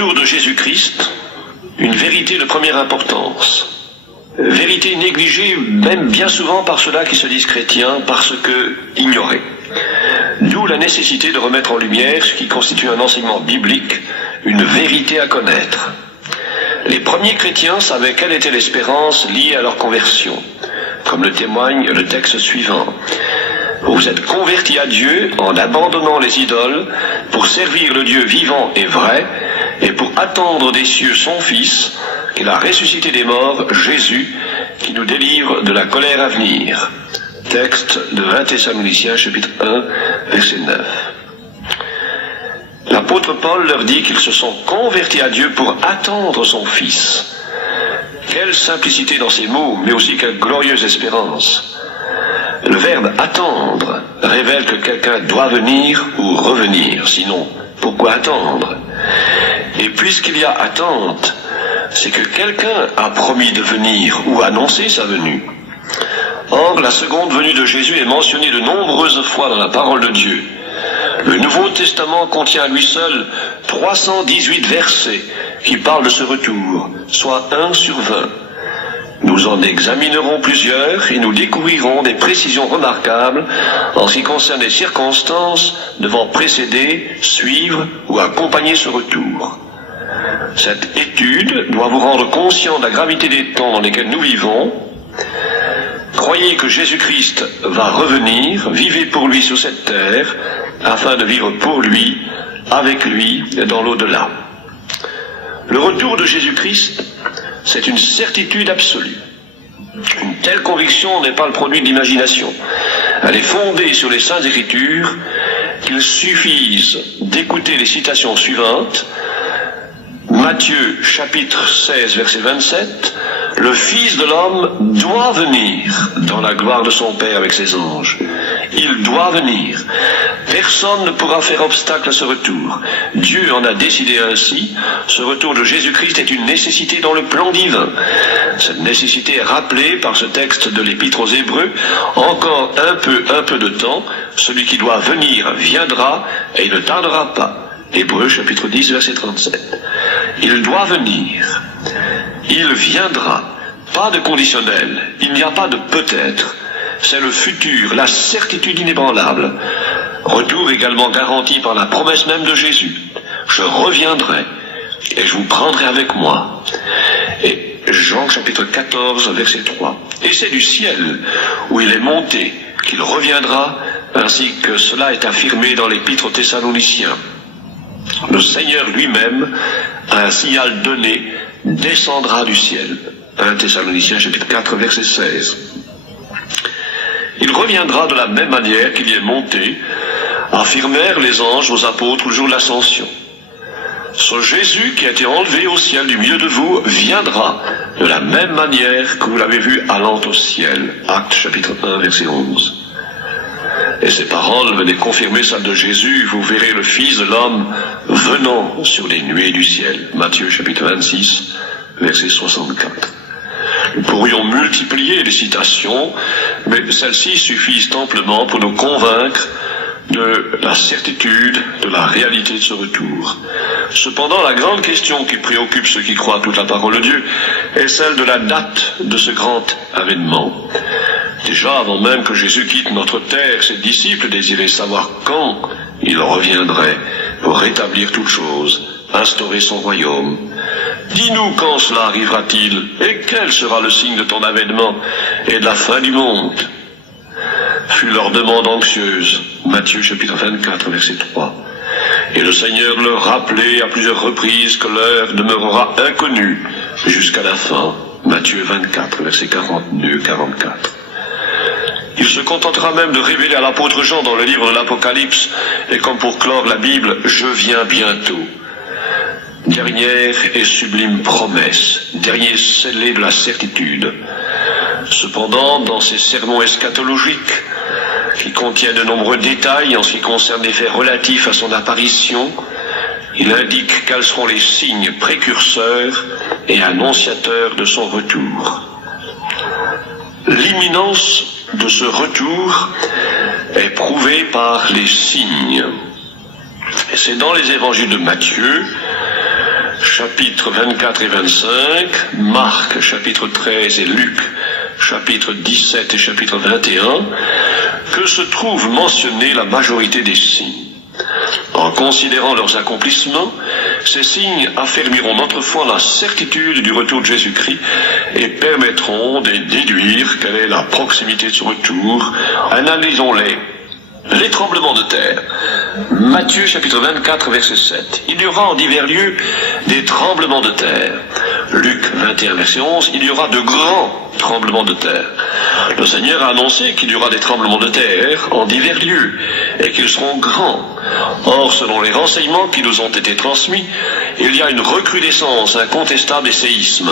retour de Jésus-Christ, une vérité de première importance. Vérité négligée même bien souvent par ceux-là qui se disent chrétiens parce que ignorés. D'où la nécessité de remettre en lumière ce qui constitue un enseignement biblique, une vérité à connaître. Les premiers chrétiens savaient quelle était l'espérance liée à leur conversion, comme le témoigne le texte suivant. Vous vous êtes convertis à Dieu en abandonnant les idoles pour servir le Dieu vivant et vrai et pour attendre des cieux son Fils, qu'il a ressuscité des morts, Jésus, qui nous délivre de la colère à venir. Texte de 1 Thessaloniciens, chapitre 1, verset 9. L'apôtre Paul leur dit qu'ils se sont convertis à Dieu pour attendre son Fils. Quelle simplicité dans ces mots, mais aussi quelle glorieuse espérance. Le verbe « attendre » révèle que quelqu'un doit venir ou revenir, sinon, pourquoi attendre? Et puisqu'il y a attente, c'est que quelqu'un a promis de venir ou annoncer sa venue. Or, la seconde venue de Jésus est mentionnée de nombreuses fois dans la parole de Dieu. Le Nouveau Testament contient à lui seul 318 versets qui parlent de ce retour, soit 1 sur 20. Nous en examinerons plusieurs et nous découvrirons des précisions remarquables en ce qui concerne les circonstances devant précéder, suivre ou accompagner ce retour. Cette étude doit vous rendre conscient de la gravité des temps dans lesquels nous vivons. Croyez que Jésus-Christ va revenir, vivez pour lui sur cette terre, afin de vivre pour lui, avec lui, dans l'au-delà. Le retour de Jésus-Christ, c'est une certitude absolue. Une telle conviction n'est pas le produit de l'imagination. Elle est fondée sur les Saintes Écritures, qu'il suffise d'écouter les citations suivantes. Matthieu chapitre 16 verset 27, le Fils de l'homme doit venir dans la gloire de son Père avec ses anges. Il doit venir. Personne ne pourra faire obstacle à ce retour. Dieu en a décidé ainsi. Ce retour de Jésus-Christ est une nécessité dans le plan divin. Cette nécessité est rappelée par ce texte de l'Épître aux Hébreux. Encore un peu de temps, celui qui doit venir viendra et il ne tardera pas. Hébreux chapitre 10 verset 37. Il doit venir. Il viendra. Pas de conditionnel. Il n'y a pas de peut-être. C'est le futur, la certitude inébranlable. Retour également garanti par la promesse même de Jésus. Je reviendrai et je vous prendrai avec moi. Et Jean chapitre 14 verset 3. Et c'est du ciel où il est monté qu'il reviendra, ainsi que cela est affirmé dans l'Épître aux Thessaloniciens. Le Seigneur lui-même, à un signal donné, descendra du ciel. 1 Thessaloniciens chapitre 4 verset 16. Il reviendra de la même manière qu'il y est monté, affirmèrent les anges aux apôtres le jour de l'ascension. Ce Jésus qui a été enlevé au ciel du milieu de vous viendra de la même manière que vous l'avez vu allant au ciel. Actes chapitre 1 verset 11. Et ces paroles venaient confirmer celles de Jésus. Vous verrez le Fils de l'homme venant sur les nuées du ciel. Matthieu chapitre 26 verset 64. Nous pourrions multiplier les citations, mais celles-ci suffisent amplement pour nous convaincre de la certitude, de la réalité de ce retour. Cependant, la grande question qui préoccupe ceux qui croient à toute la parole de Dieu est celle de la date de ce grand avènement. Déjà, avant même que Jésus quitte notre terre, ses disciples désiraient savoir quand il reviendrait pour rétablir toutes choses, instaurer son royaume. Dis-nous quand cela arrivera-t-il, et quel sera le signe de ton avènement et de la fin du monde? Fut leur demande anxieuse. Matthieu chapitre 24 verset 3. Et le Seigneur leur rappelait à plusieurs reprises que l'heure demeurera inconnue jusqu'à la fin. Matthieu 24 verset 42-44. Il se contentera même de révéler à l'apôtre Jean dans le livre de l'Apocalypse, et comme pour clore la Bible, je viens bientôt. Dernière et sublime promesse, dernier scellé de la certitude. Cependant, dans ces sermons eschatologiques, qui contiennent de nombreux détails en ce qui concerne les faits relatifs à son apparition, il indique quels seront les signes précurseurs et annonciateurs de son retour. L'imminence de ce retour est prouvée par les signes. Et c'est dans les évangiles de Matthieu chapitres 24 et 25, Marc, chapitre 13 et Luc, chapitre 17 et chapitre 21, que se trouve mentionnée la majorité des signes. En considérant leurs accomplissements, ces signes affermiront notre foi en la certitude du retour de Jésus-Christ et permettront de déduire quelle est la proximité de ce retour. Analysons-les. Les tremblements de terre. Matthieu chapitre 24 verset 7. Il y aura en divers lieux des tremblements de terre. Luc 21 verset 11. Il y aura de grands tremblements de terre. Le Seigneur a annoncé qu'il y aura des tremblements de terre en divers lieux et qu'ils seront grands. Or, selon les renseignements qui nous ont été transmis, il y a une recrudescence incontestable des séismes.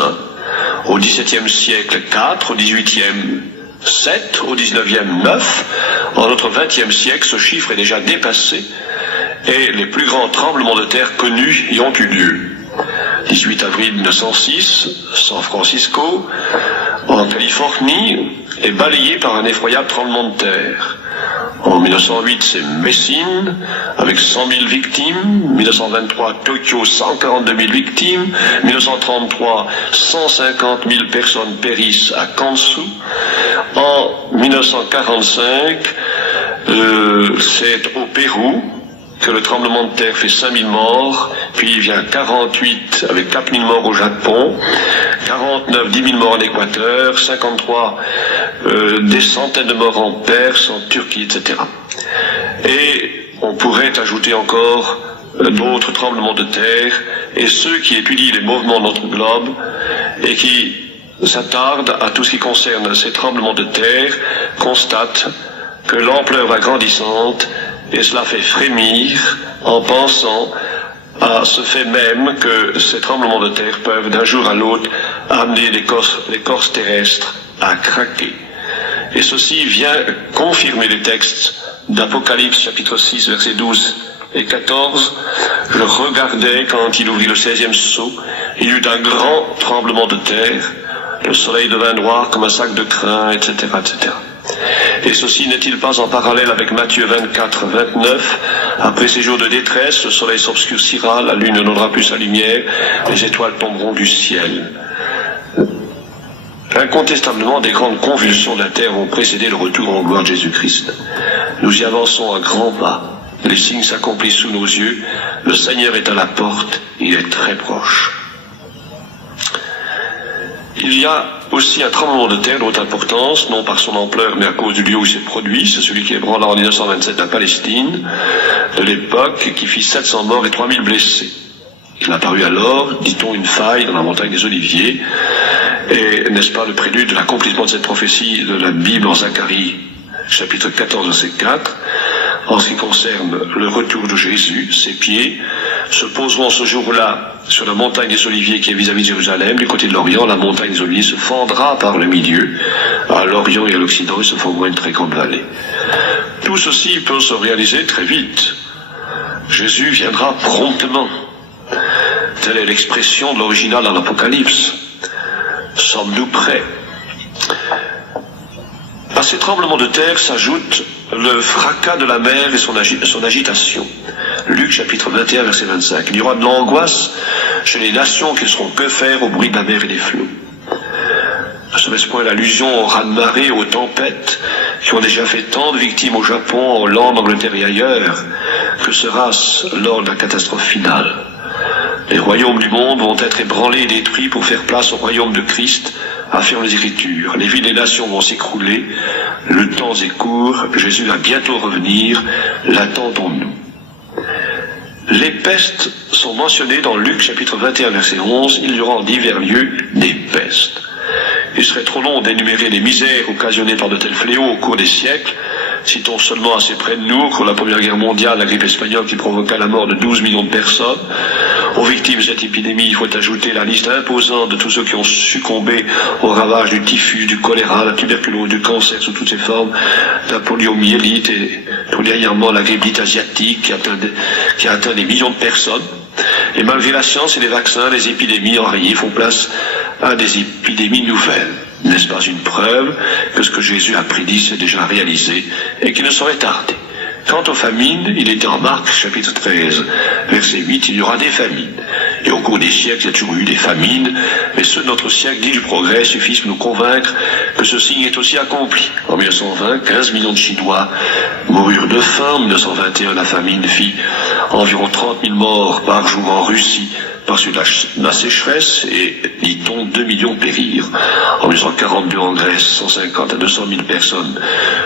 Au XVIIe siècle 4, au XVIIIe 7, au 19e 9, en notre 20e siècle, ce chiffre est déjà dépassé et les plus grands tremblements de terre connus y ont eu lieu. 18 avril 1906, San Francisco, en Californie, est balayé par un effroyable tremblement de terre. En 1908, c'est Messine, avec 100 000 victimes. 1923, Tokyo, 142 000 victimes. 1933, 150 000 personnes périssent à Kansu. En 1945, c'est au Pérou que le tremblement de terre fait 5 000 morts, puis il vient 48 avec 4 000 morts au Japon, 49, 10 000 morts en Équateur, 53, des centaines de morts en Perse, en Turquie, etc. Et on pourrait ajouter encore d'autres tremblements de terre, et ceux qui étudient les mouvements de notre globe et qui s'attardent à tout ce qui concerne ces tremblements de terre constatent que l'ampleur va grandissante, et cela fait frémir en pensant à ce fait même que ces tremblements de terre peuvent d'un jour à l'autre amener l'écorce terrestre à craquer. Et ceci vient confirmer les textes d'Apocalypse chapitre 6 versets 12 et 14. Je regardais quand il ouvrit le 16e sceau, il y eut un grand tremblement de terre, le soleil devint noir comme un sac de crin, etc., etc. Et ceci n'est-il pas en parallèle avec Matthieu 24, 29, après ces jours de détresse, le soleil s'obscurcira, la lune ne donnera plus sa lumière, les étoiles tomberont du ciel. Incontestablement, des grandes convulsions de la terre ont précédé le retour en gloire de Jésus-Christ. Nous y avançons à grands pas. Les signes s'accomplissent sous nos yeux. Le Seigneur est à la porte. Il est très proche. Il y a aussi un tremblement de terre d'autre importance, non par son ampleur, mais à cause du lieu où il s'est produit. C'est celui qui ébranla en 1927 la Palestine, de l'époque, qui fit 700 morts et 3000 blessés. Il a paru alors, dit-on, une faille dans la montagne des Oliviers. Et n'est-ce pas le prélude de l'accomplissement de cette prophétie de la Bible en Zacharie, chapitre 14, verset 4, en ce qui concerne le retour de Jésus, ses pieds se poseront ce jour-là sur la montagne des Oliviers qui est vis-à-vis de Jérusalem, du côté de l'Orient. La montagne des Oliviers se fendra par le milieu, à l'Orient et à l'Occident, il se formera une très grande vallée. Tout ceci peut se réaliser très vite. Jésus viendra promptement. Telle est l'expression de l'original dans l'Apocalypse. Sommes-nous prêts? À ces tremblements de terre s'ajoute le fracas de la mer et son agitation. Luc chapitre 21 verset 25. Il y aura de l'angoisse chez les nations qui ne sauront que faire au bruit de la mer et des flots. Serait-ce point l'allusion aux raz-de-marée, aux tempêtes qui ont déjà fait tant de victimes au Japon, en Hollande, en Angleterre et ailleurs? Que sera-ce lors de la catastrophe finale? Les royaumes du monde vont être ébranlés et détruits pour faire place au royaume de Christ, affirment les Écritures. Les villes et nations vont s'écrouler, le temps est court, Jésus va bientôt revenir, l'attendons-nous. Les pestes sont mentionnées dans Luc chapitre 21 verset 11, il y aura en divers lieux des pestes. Il serait trop long d'énumérer les misères occasionnées par de tels fléaux au cours des siècles. Citons seulement assez près de nous, pour la Première Guerre mondiale, la grippe espagnole qui provoqua la mort de 12 millions de personnes. Aux victimes de cette épidémie, il faut ajouter la liste imposante de tous ceux qui ont succombé aux ravages du typhus, du choléra, la tuberculose, du cancer sous toutes ses formes, la poliomyélite et tout dernièrement la grippe dite asiatique qui a atteint des millions de personnes. Et malgré la science et les vaccins, les épidémies enrayées font place à des épidémies nouvelles. N'est-ce pas une preuve que ce que Jésus a prédit s'est déjà réalisé et qu'il ne saurait tarder? Quant aux famines, il était en Marc chapitre 13, verset 8, il y aura des famines. Et au cours des siècles, il y a toujours eu des famines, mais ceux de notre siècle, dit du progrès, suffisent pour nous convaincre que ce signe est aussi accompli. En 1920, 15 millions de Chinois moururent de faim. En 1921, la famine fit environ 30 000 morts par jour en Russie par suite de la sécheresse, et, dit-on, 2 millions périrent. En 1942, en Grèce, 150 à 200 000 personnes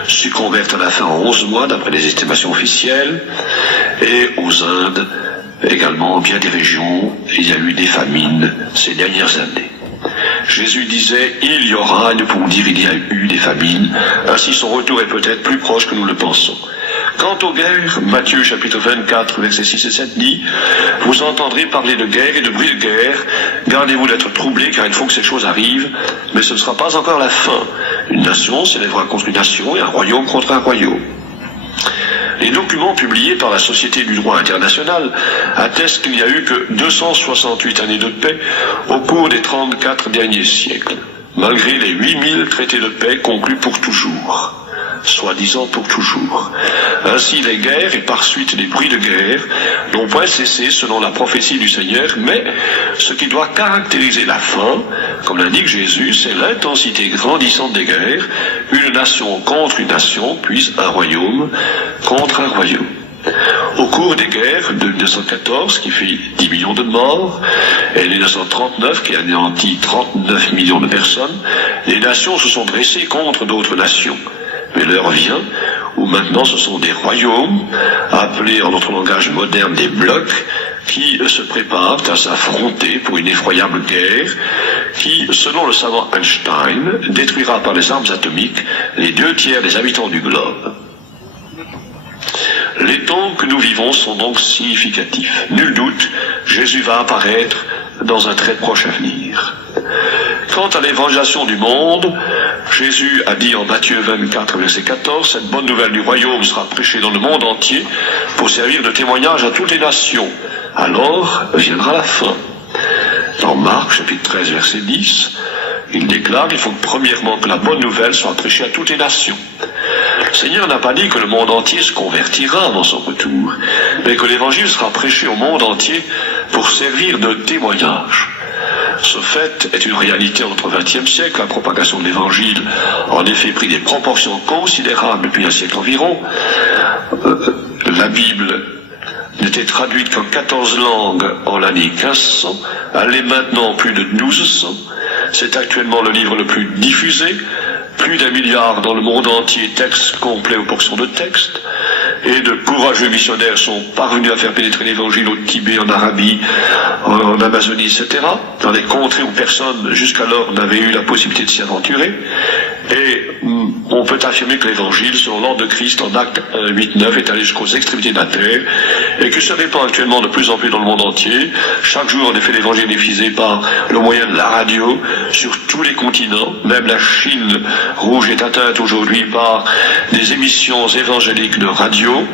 succombèrent à la faim en 11 mois, d'après les estimations officielles. Et aux Indes, également, bien des régions, il y a eu des famines ces dernières années. Jésus disait, il y aura, et nous pouvons dire, il y a eu des famines, ainsi son retour est peut-être plus proche que nous le pensons. Quant aux guerres, Matthieu chapitre 24, versets 6 et 7 dit, vous entendrez parler de guerre et de bruit de guerre, gardez-vous d'être troublés, car il faut que ces choses arrivent, mais ce ne sera pas encore la fin. Une nation s'élèvera contre une nation et un royaume contre un royaume. Les documents publiés par la Société du droit international attestent qu'il n'y a eu que 268 années de paix au cours des 34 derniers siècles, malgré les 8000 traités de paix conclus pour toujours, soi-disant pour toujours. Ainsi les guerres et par suite les bruits de guerre n'ont point cessé selon la prophétie du Seigneur, mais ce qui doit caractériser la fin, comme l'indique Jésus, c'est l'intensité grandissante des guerres, une nation contre une nation, puis un royaume contre un royaume. Au cours des guerres de 1914, qui fait 10 millions de morts, et 1939, qui anéantit 39 millions de personnes, les nations se sont dressées contre d'autres nations. Mais l'heure vient où maintenant ce sont des royaumes, appelés en notre langage moderne des blocs, qui se préparent à s'affronter pour une effroyable guerre qui, selon le savant Einstein, détruira par les armes atomiques les 2/3 des habitants du globe. Les temps que nous vivons sont donc significatifs. Nul doute, Jésus va apparaître dans un très proche avenir. Quant à l'évangélisation du monde, Jésus a dit en Matthieu 24, verset 14, cette bonne nouvelle du royaume sera prêchée dans le monde entier pour servir de témoignage à toutes les nations. Alors viendra la fin. Dans Marc, chapitre 13, verset 10, il déclare qu'il faut premièrement que la bonne nouvelle soit prêchée à toutes les nations. Le Seigneur n'a pas dit que le monde entier se convertira avant son retour, mais que l'évangile sera prêché au monde entier pour servir de témoignage. Ce fait est une réalité entre le XXe siècle. La propagation de l'évangile a en effet pris des proportions considérables depuis un siècle environ. La Bible n'était traduite qu'en 14 langues en l'année 1500, elle est maintenant plus de 1200. C'est actuellement le livre le plus diffusé, plus d'1 milliard dans le monde entier, textes complets ou portions de textes, et de courageux missionnaires sont parvenus à faire pénétrer l'évangile au Tibet, en Arabie, en Amazonie, etc., dans des contrées où personne jusqu'alors n'avait eu la possibilité de s'y aventurer. Et on peut affirmer que l'évangile, selon l'ordre de Christ en Actes 8-9, est allé jusqu'aux extrémités de la terre, et que se répand actuellement de plus en plus dans le monde entier. Chaque jour, en effet, l'évangile est diffusé par le moyen de la radio, sur tous les continents. Même la Chine rouge est atteinte aujourd'hui par des émissions évangéliques de radio,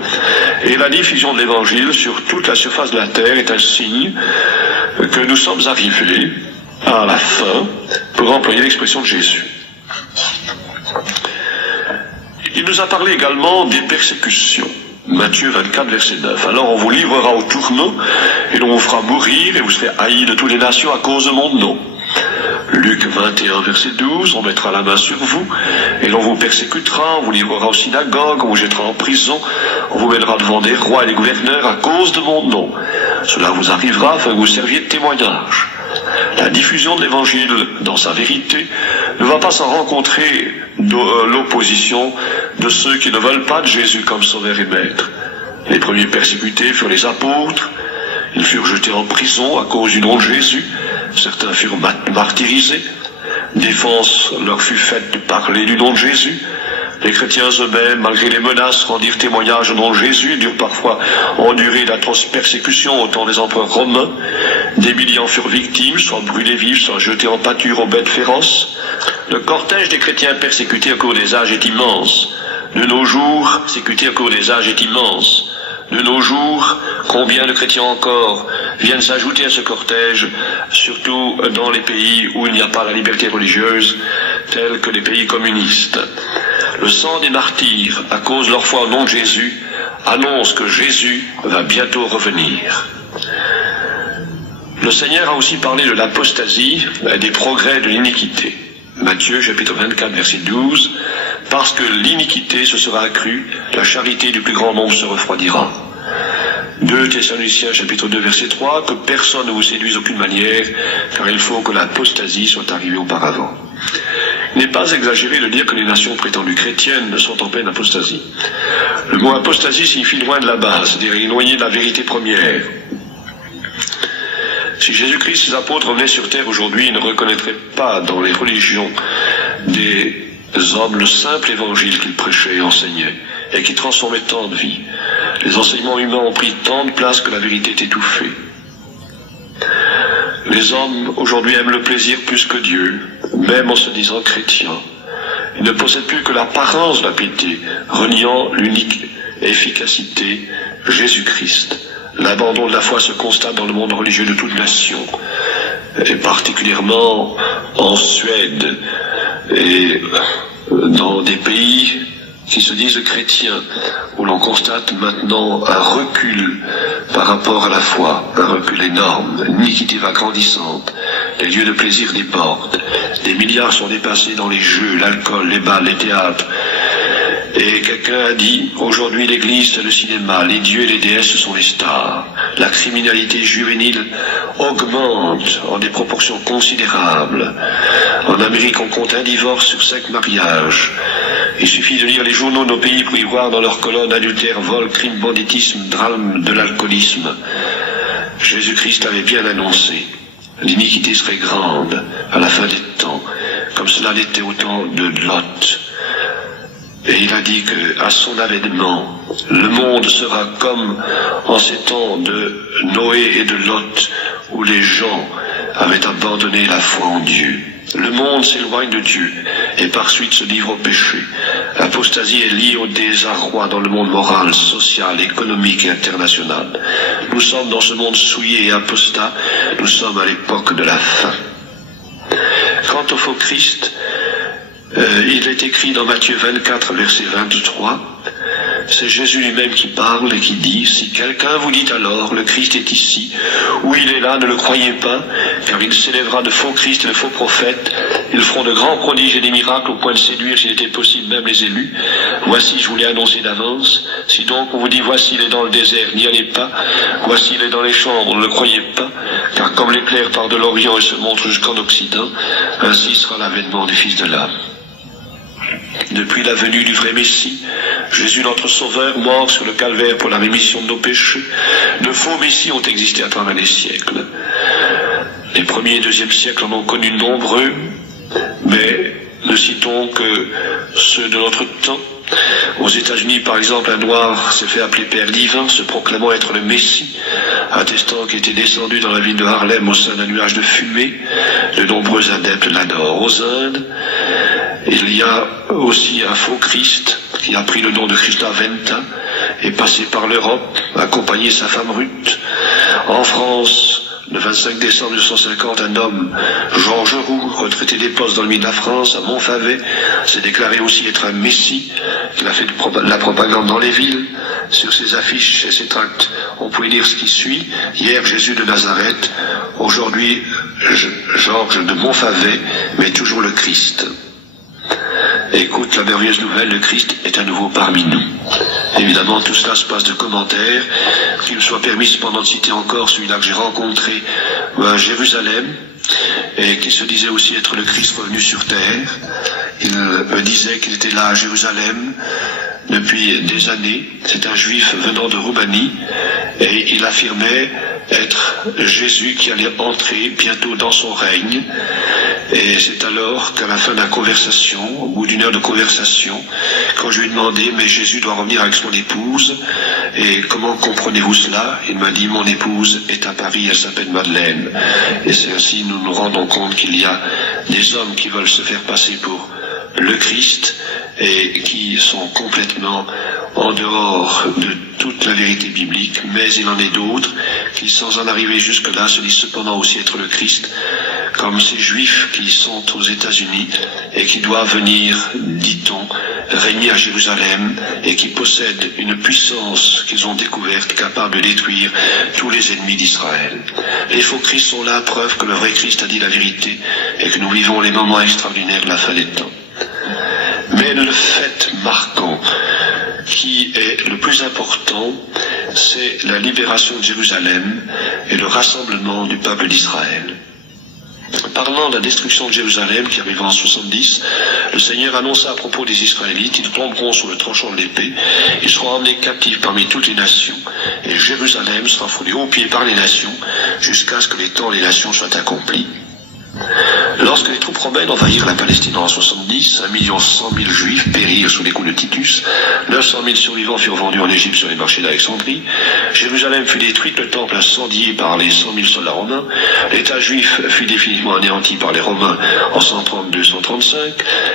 et la diffusion de l'évangile sur toute la surface de la terre est un signe que nous sommes arrivés à la fin, pour employer l'expression de Jésus. Il nous a parlé également des persécutions. Matthieu 24, verset 9. Alors on vous livrera au tourment, et l'on vous fera mourir, et vous serez haïs de toutes les nations à cause de mon nom. Luc 21, verset 12, on mettra la main sur vous, et l'on vous persécutera, on vous livrera aux synagogues, on vous jettera en prison, on vous mènera devant des rois et des gouverneurs à cause de mon nom. Cela vous arrivera afin que vous serviez de témoignage. La diffusion de l'évangile dans sa vérité ne va pas sans rencontrer l'opposition de ceux qui ne veulent pas de Jésus comme sauveur et maître. Les premiers persécutés furent les apôtres. Ils furent jetés en prison à cause du nom de Jésus. Certains furent martyrisés. Défense leur fut faite de parler du nom de Jésus. Les chrétiens eux-mêmes, malgré les menaces, rendirent témoignage au nom de Jésus et durent parfois endurer d'atroces persécutions au temps des empereurs romains. Des milliers en furent victimes, soit brûlés vifs, soit jetés en pâture aux bêtes féroces. Le cortège des chrétiens persécutés au cours des âges est immense. De nos jours, persécutés au cours des âges est immense. De nos jours, combien de chrétiens encore viennent s'ajouter à ce cortège, surtout dans les pays où il n'y a pas la liberté religieuse, tels que les pays communistes. Le sang des martyrs, à cause de leur foi au nom de Jésus, annonce que Jésus va bientôt revenir. Le Seigneur a aussi parlé de l'apostasie et des progrès de l'iniquité. Matthieu chapitre 24 verset 12, « Parce que l'iniquité se sera accrue, la charité du plus grand nombre se refroidira. » 2 Thessaloniciens chapitre 2 verset 3, « Que personne ne vous séduise d'aucune manière, car il faut que l'apostasie soit arrivée auparavant. » Il n'est pas exagéré de dire que les nations prétendues chrétiennes sont en pleine apostasie. Le mot apostasie signifie loin de la base, c'est-à-dire éloigné de la vérité première. Si Jésus-Christ et ses apôtres venaient sur terre aujourd'hui, ils ne reconnaîtraient pas dans les religions des hommes le simple évangile qu'ils prêchaient et enseignaient, et qui transformait tant de vies. Les enseignements humains ont pris tant de place que la vérité est étouffée. Les hommes aujourd'hui aiment le plaisir plus que Dieu, même en se disant chrétiens. Ils ne possèdent plus que l'apparence de la piété, reniant l'unique efficacité, Jésus-Christ. L'abandon de la foi se constate dans le monde religieux de toute nation, et particulièrement en Suède et dans des pays qui se disent chrétiens, où l'on constate maintenant un recul par rapport à la foi, un recul énorme, une iniquité va grandissante, les lieux de plaisir débordent, des milliards sont dépassés dans les jeux, l'alcool, les bals, les théâtres. Et quelqu'un a dit, aujourd'hui l'église c'est le cinéma, les dieux et les déesses sont les stars. La criminalité juvénile augmente en des proportions considérables. En Amérique on compte un divorce sur 5 mariages. Il suffit de lire les journaux de nos pays pour y voir dans leurs colonnes adultère, vol, crime, banditisme, drame de l'alcoolisme. Jésus-Christ avait bien annoncé. L'iniquité serait grande à la fin des temps, comme cela l'était au temps de Lot. Et il a dit qu'à son avènement, le monde sera comme en ces temps de Noé et de Lot, où les gens avaient abandonné la foi en Dieu. Le monde s'éloigne de Dieu et par suite se livre au péché. L'apostasie est liée au désarroi dans le monde moral, social, économique et international. Nous sommes dans ce monde souillé et apostat, nous sommes à l'époque de la fin. Quant au faux Christ, il est écrit dans Matthieu 24, verset 23, c'est Jésus lui-même qui parle et qui dit, « Si quelqu'un vous dit alors, le Christ est ici, ou il est là, ne le croyez pas, car il s'élèvera de faux Christ et de faux prophètes, ils feront de grands prodiges et des miracles au point de séduire, s'il était possible, même les élus. Voici, je vous l'ai annoncé d'avance. Si donc on vous dit, voici, il est dans le désert, n'y allez pas. Voici, il est dans les chambres, ne le croyez pas, car comme l'éclair part de l'Orient et se montre jusqu'en Occident, ainsi sera l'avènement du Fils de l'homme. » Depuis la venue du vrai Messie, Jésus notre Sauveur, mort sur le calvaire pour la rémission de nos péchés, de faux Messies ont existé à travers les siècles. Les premiers et deuxième siècles en ont connu nombreux, mais ne citons que ceux de notre temps. Aux États-Unis, par exemple, un noir s'est fait appeler Père divin, se proclamant être le Messie, attestant qu'il était descendu dans la ville de Harlem au sein d'un nuage de fumée. De nombreux adeptes l'adorent. Aux Indes, il y a aussi un faux Christ qui a pris le nom de Krishna Venta et passé par l'Europe, accompagné sa femme Ruth. En France, le 25 décembre 1950, un homme, Georges Roux, retraité des postes dans le milieu de la France, à Montfavet, s'est déclaré aussi être un messie. Il a fait de la propagande dans les villes. Sur ses affiches et ses tracts, on pouvait lire ce qui suit. Hier, Jésus de Nazareth. Aujourd'hui, Georges de Montfavet, mais toujours le Christ. Écoute la merveilleuse nouvelle, le Christ est à nouveau parmi nous. Évidemment, tout cela se passe de commentaires. Qu'il me soit permis cependant de citer encore celui-là que j'ai rencontré à Jérusalem, et qui se disait aussi être le Christ revenu sur terre. Il me disait qu'il était là à Jérusalem depuis des années. C'est un juif venant de Roumanie, et il affirmait être Jésus qui allait entrer bientôt dans son règne. Et c'est alors qu'à la fin de la conversation, au bout d'une heure de conversation, quand je lui ai demandé, mais Jésus doit revenir avec son épouse, et comment comprenez-vous cela? Il m'a dit, mon épouse est à Paris, elle s'appelle Madeleine. Et c'est ainsi nous nous rendons compte qu'il y a des hommes qui veulent se faire passer pour le Christ et qui sont complètement en dehors de toute la vérité biblique, mais il en est d'autres qui, sans en arriver jusque-là, se disent cependant aussi être le Christ, comme ces Juifs qui sont aux États-Unis et qui doivent venir, dit-on, régner à Jérusalem et qui possèdent une puissance qu'ils ont découverte capable de détruire tous les ennemis d'Israël. Les faux Christ sont là, preuve que le vrai Christ a dit la vérité et que nous vivons les moments extraordinaires de la fin des temps. Mais le fait marquant qui est le plus important, c'est la libération de Jérusalem et le rassemblement du peuple d'Israël. Parlant de la destruction de Jérusalem qui arrivera en 70, le Seigneur annonça à propos des Israélites: ils tomberont sur le tranchant de l'épée, ils seront emmenés captifs parmi toutes les nations, et Jérusalem sera foulée aux pieds par les nations, jusqu'à ce que les temps des nations soient accomplis. Lorsque les troupes romaines envahirent la Palestine en 70, 1 100 000 Juifs périrent sous les coups de Titus, 900 000 survivants furent vendus en Égypte sur les marchés d'Alexandrie, Jérusalem fut détruite, le temple incendié par les 100 000 soldats romains, l'État juif fut définitivement anéanti par les Romains en 132-135,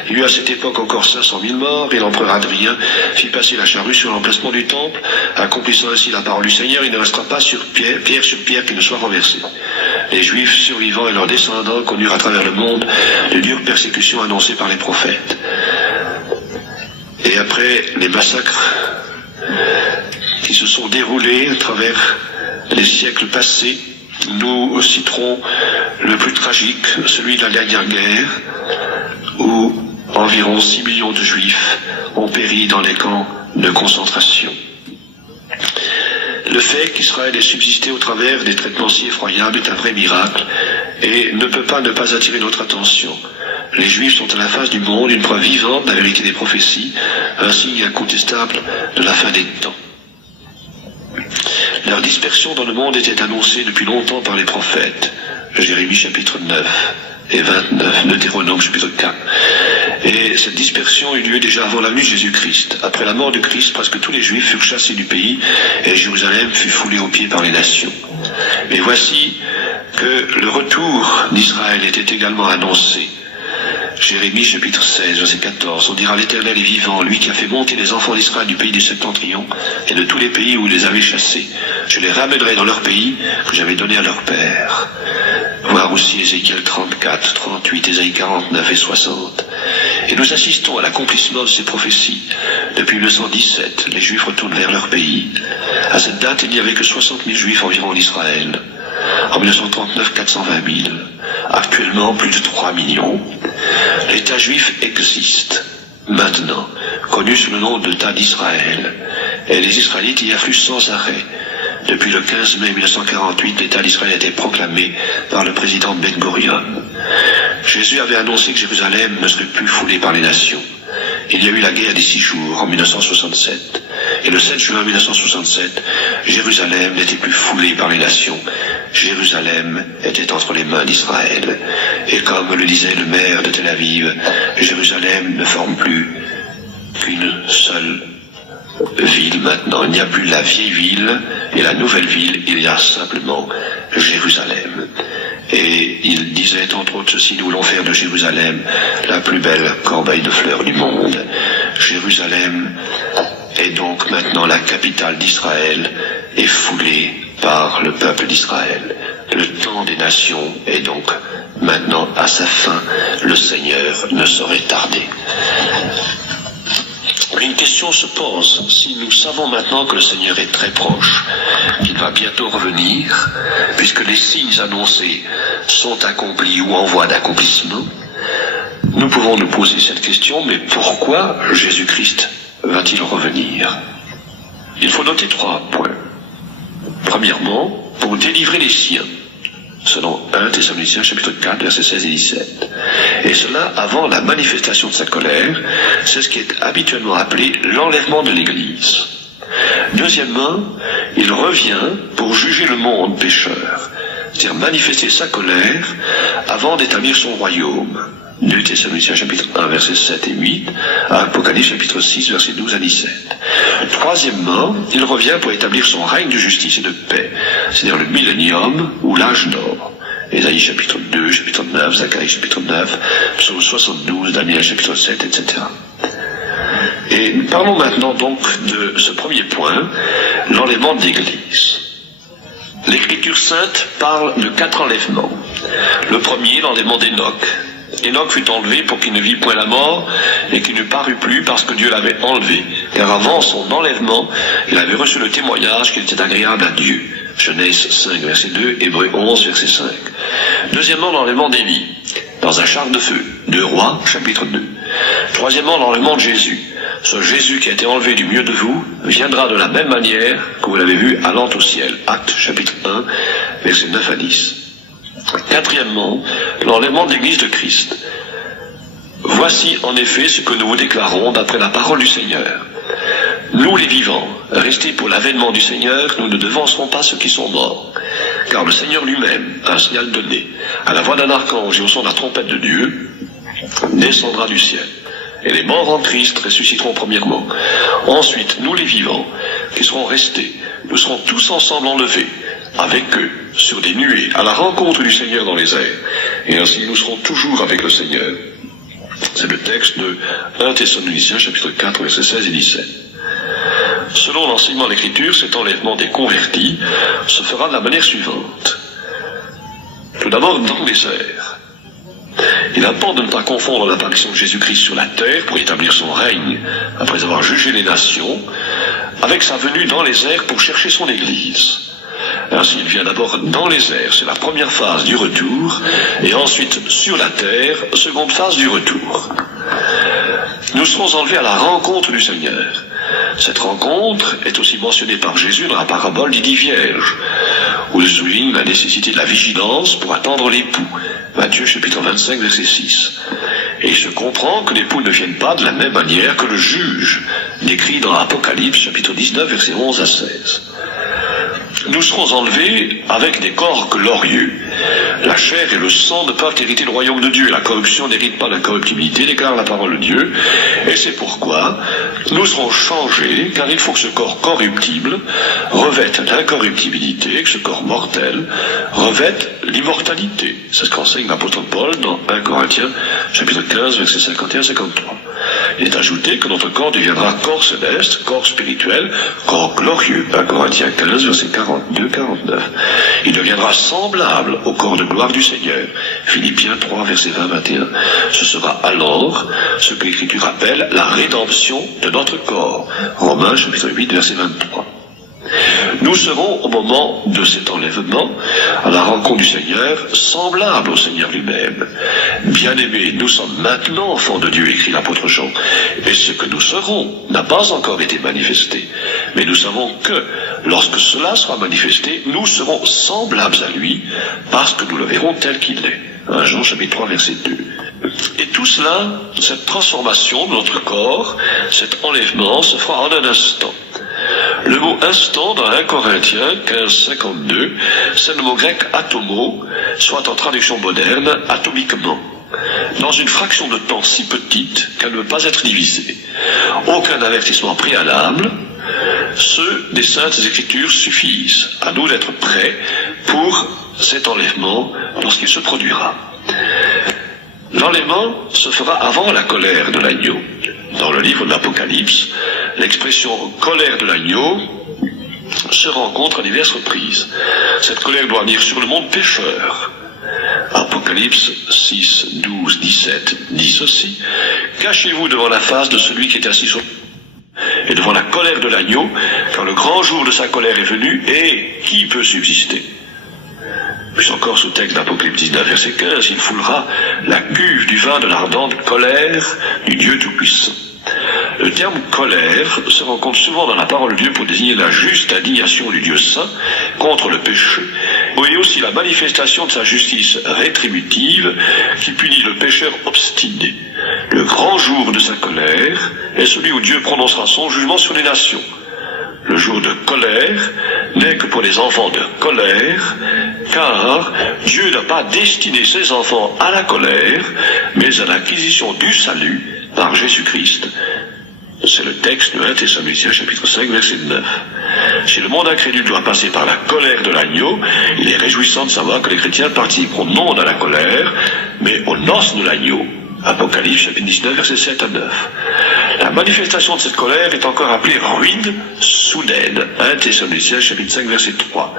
il y eut à cette époque encore 500 000 morts, et l'empereur Adrien fit passer la charrue sur l'emplacement du temple, accomplissant ainsi la parole du Seigneur: il ne restera pas pierre sur pierre qui ne soit renversée. Les Juifs survivants et leurs descendants connurent à travers le monde de dures persécutions annoncées par les prophètes. Et après les massacres qui se sont déroulés à travers les siècles passés, nous citerons le plus tragique, celui de la dernière guerre, où environ 6 millions de Juifs ont péri dans les camps de concentration. Le fait qu'Israël ait subsisté au travers des traitements si effroyables est un vrai miracle et ne peut pas ne pas attirer notre attention. Les Juifs sont à la face du monde, une preuve vivante de la vérité des prophéties, un signe incontestable de la fin des temps. Leur dispersion dans le monde était annoncée depuis longtemps par les prophètes. Jérémie chapitre 9 et 29, Deutéronome chapitre 4. Et cette dispersion eut lieu déjà avant la venue de Jésus-Christ. Après la mort de Christ, presque tous les Juifs furent chassés du pays et Jérusalem fut foulée aux pieds par les nations. Mais voici que le retour d'Israël était également annoncé. Jérémie chapitre 16, verset 14, on dira: l'Éternel est vivant, lui qui a fait monter les enfants d'Israël du pays du septentrion et de tous les pays où il les avait chassés. Je les ramènerai dans leur pays que j'avais donné à leur père. Voir aussi Ézéchiel 34, 38, Ésaïe 49 et 60. Et nous assistons à l'accomplissement de ces prophéties. Depuis 1917, les Juifs retournent vers leur pays. À cette date, il n'y avait que 60 000 Juifs environ en Israël. En 1939, 420 000. Actuellement, plus de 3 millions. L'État juif existe, maintenant, connu sous le nom d'État d'Israël. Et les Israélites y affluent sans arrêt. Depuis le 15 mai 1948, l'État d'Israël a été proclamé par le président Ben Gurion. Jésus avait annoncé que Jérusalem ne serait plus foulée par les nations. Il y a eu la guerre des 6 jours en 1967. Et le 7 juin 1967, Jérusalem n'était plus foulée par les nations. Jérusalem était entre les mains d'Israël. Et comme le disait le maire de Tel Aviv, Jérusalem ne forme plus qu'une seule ville maintenant. Il n'y a plus la vieille ville et la nouvelle ville, il y a simplement Jérusalem. Et il disait entre autres ceci: nous voulons faire de Jérusalem la plus belle corbeille de fleurs du monde. Jérusalem est donc maintenant la capitale d'Israël et foulée par le peuple d'Israël. Le temps des nations est donc maintenant à sa fin. Le Seigneur ne saurait tarder. Une question se pose: si nous savons maintenant que le Seigneur est très proche, qu'il va bientôt revenir, puisque les signes annoncés sont accomplis ou en voie d'accomplissement, nous pouvons nous poser cette question: mais pourquoi Jésus-Christ va-t-il revenir? Il faut noter 3 points. Premièrement, pour délivrer les siens, selon 1 Thessaloniciens chapitre 4, versets 16 et 17. Et cela avant la manifestation de sa colère, c'est ce qui est habituellement appelé l'enlèvement de l'Église. Deuxièmement, il revient pour juger le monde pécheur, c'est-à-dire manifester sa colère avant d'établir son royaume. 2 Thessaloniciens chapitre 1, versets 7 et 8, Apocalypse chapitre 6, versets 12 à 17. Troisièmement, il revient pour établir son règne de justice et de paix, c'est-à-dire le millénium ou l'âge d'or. Ésaïe chapitre 2, chapitre 9, Zacharie chapitre 9, Psaume 72, Daniel chapitre 7, etc. Et parlons maintenant donc de ce premier point, l'enlèvement de l'Église. L'Écriture sainte parle de 4 enlèvements. Le premier, l'enlèvement d'Enoch, Enoch fut enlevé pour qu'il ne vît point la mort et qu'il ne parut plus parce que Dieu l'avait enlevé. Car avant son enlèvement, il avait reçu le témoignage qu'il était agréable à Dieu. Genèse 5, verset 2, Hébreux 11, verset 5. Deuxièmement, l'enlèvement d'Élie, dans un char de feu. 2 Rois, chapitre 2. Troisièmement, l'enlèvement de Jésus. Ce Jésus qui a été enlevé du milieu de vous viendra de la même manière que vous l'avez vu allant au ciel. Actes, chapitre 1, versets 9 à 10. Quatrièmement, l'enlèvement de l'Église de Christ. Voici en effet ce que nous vous déclarons d'après la parole du Seigneur. Nous les vivants, restés pour l'avènement du Seigneur, nous ne devancerons pas ceux qui sont morts. Car le Seigneur lui-même, un signal donné, à la voix d'un archange et au son de la trompette de Dieu, descendra du ciel. Et les morts en Christ ressusciteront premièrement. Ensuite, nous les vivants, qui serons restés, nous serons tous ensemble enlevés, avec eux, sur des nuées, à la rencontre du Seigneur dans les airs. Et ainsi nous serons toujours avec le Seigneur. C'est le texte de 1 Thessaloniciens, chapitre 4, versets 16 et 17. Selon l'enseignement de l'Écriture, cet enlèvement des convertis se fera de la manière suivante. Tout d'abord, dans les airs. Il importe de ne pas confondre l'apparition de Jésus-Christ sur la terre pour établir son règne, après avoir jugé les nations, avec sa venue dans les airs pour chercher son Église. Ainsi, il vient d'abord dans les airs, c'est la première phase du retour, et ensuite sur la terre, seconde phase du retour. Nous serons enlevés à la rencontre du Seigneur. Cette rencontre est aussi mentionnée par Jésus dans la parabole des 10 vierges, où il souligne la nécessité de la vigilance pour attendre l'époux. Matthieu chapitre 25, verset 6. Et il se comprend que l'époux ne vienne pas de la même manière que le juge, décrit dans Apocalypse chapitre 19, verset 11 à 16. Nous serons enlevés avec des corps glorieux. La chair et le sang ne peuvent hériter le royaume de Dieu. La corruption n'hérite pas la corruptibilité, déclare la parole de Dieu. Et c'est pourquoi nous serons changés, car il faut que ce corps corruptible revête l'incorruptibilité, que ce corps mortel revête l'immortalité. C'est ce qu'enseigne l'apôtre Paul dans 1 Corinthiens, chapitre 15, versets 51-53. Il est ajouté que notre corps deviendra corps céleste, corps spirituel, corps glorieux. 1 Corinthiens 15, versets 42-49. Il deviendra semblable au corps de gloire du Seigneur. Philippiens 3, verset 20-21. Ce sera alors ce que l'Écriture appelle la rédemption de notre corps. Romains chapitre 8, verset 23. Nous serons, au moment de cet enlèvement, à la rencontre du Seigneur, semblables au Seigneur lui-même. Bien-aimés, nous sommes maintenant enfants de Dieu, écrit l'apôtre Jean, et ce que nous serons n'a pas encore été manifesté. Mais nous savons que, lorsque cela sera manifesté, nous serons semblables à lui, parce que nous le verrons tel qu'il est. 1 Jean chapitre 3, verset 2. Et tout cela, cette transformation de notre corps, cet enlèvement, se fera en un instant. Le mot instant dans 1 Corinthiens 15-52, c'est le mot grec atomo, soit en traduction moderne, atomiquement, dans une fraction de temps si petite qu'elle ne peut pas être divisée. Aucun avertissement préalable, ceux des Saintes Écritures suffisent. À nous d'être prêts pour cet enlèvement lorsqu'il se produira. L'enlèvement se fera avant la colère de l'agneau. Dans le livre de l'Apocalypse, l'expression colère de l'agneau se rencontre à diverses reprises. Cette colère doit venir sur le monde pécheur. Apocalypse 6, 12, 17 dit ceci: cachez-vous devant la face de celui qui est assis sur et devant la colère de l'agneau, car le grand jour de sa colère est venu, et qui peut subsister? Puis encore sous texte d'Apocalypse 19, verset 15, il foulera la cuve du vin de l'ardente colère du Dieu Tout-Puissant. Le terme colère se rencontre souvent dans la parole de Dieu pour désigner la juste indignation du Dieu saint contre le péché, et aussi la manifestation de sa justice rétributive qui punit le pécheur obstiné. Le grand jour de sa colère est celui où Dieu prononcera son jugement sur les nations. Le jour de colère n'est que pour les enfants de colère, car Dieu n'a pas destiné ses enfants à la colère, mais à l'acquisition du salut par Jésus-Christ. C'est le texte de 1 Thessaloniciens chapitre 5, verset 9. Si le monde incrédule doit passer par la colère de l'agneau, il est réjouissant de savoir que les chrétiens participeront non à la colère, mais aux noces de l'agneau. Apocalypse chapitre 19, versets 7 à 9. La manifestation de cette colère est encore appelée ruine soudaine. 1 Thessaloniciens chapitre 5, verset 3,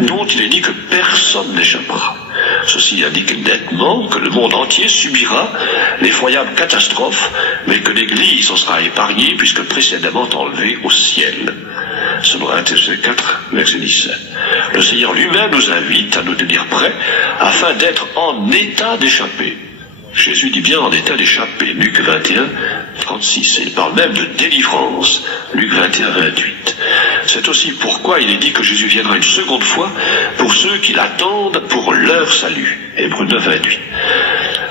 dont il est dit que personne n'échappera. Ceci indique nettement que le monde entier subira l'effroyable catastrophe, mais que l'Église en sera épargnée puisque précédemment enlevée au ciel. Selon 1 Thessaloniciens 4, verset 17. Le Seigneur lui-même nous invite à nous tenir prêts afin d'être en état d'échapper. Jésus dit bien en état d'échapper, Luc 21, 36. Il parle même de délivrance, Luc 21, 28. C'est aussi pourquoi il est dit que Jésus viendra une seconde fois pour ceux qui l'attendent pour leur salut, Hébreux 9, 28.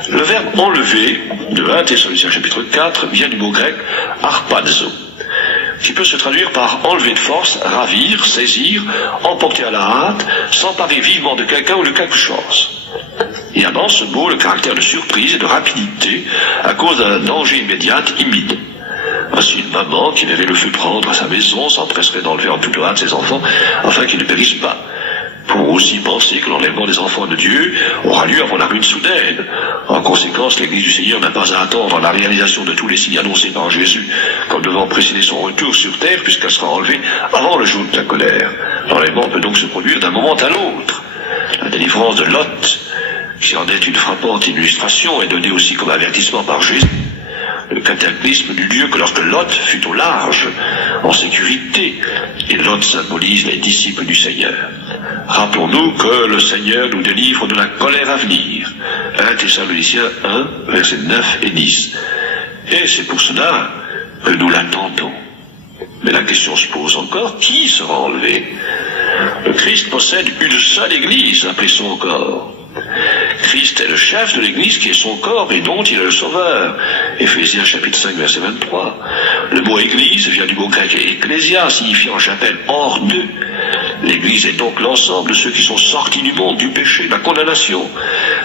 Le verbe enlever de 1 Thessaloniciens chapitre 4 vient du mot grec harpazo, qui peut se traduire par enlever de force, ravir, saisir, emporter à la hâte, s'emparer vivement de quelqu'un ou de quelque chose. Il y a dans ce mot le caractère de surprise et de rapidité à cause d'un danger immédiat, imminent. Ainsi, une maman qui verrait le feu prendre à sa maison s'empresserait d'enlever en toute hâte ses enfants afin qu'ils ne périssent pas. Pour aussi penser que l'enlèvement des enfants de Dieu aura lieu avant la ruine soudaine. En conséquence, l'Église du Seigneur n'a pas à attendre la réalisation de tous les signes annoncés par Jésus comme devant précéder son retour sur terre, puisqu'elle sera enlevée avant le jour de la colère. L'enlèvement peut donc se produire d'un moment à l'autre. La délivrance de Lot, qui en est une frappante illustration, est donnée aussi comme avertissement par Jésus. Le cataclysme n'eut lieu que lorsque Lot fut au large, en sécurité, et Lot symbolise les disciples du Seigneur. Rappelons-nous que le Seigneur nous délivre de la colère à venir. 1 Thessaloniciens 1, versets 9 et 10. Et c'est pour cela que nous l'attendons. Mais la question se pose encore, qui sera enlevé? Le Christ possède une seule Église appelée son corps. Christ est le chef de l'Église qui est son corps et dont il est le sauveur. Éphésiens chapitre 5 verset 23. Le mot Église vient du mot grec ecclésia, signifiant chapelle hors d'eux. L'Église est donc l'ensemble de ceux qui sont sortis du monde, du péché, de la condamnation.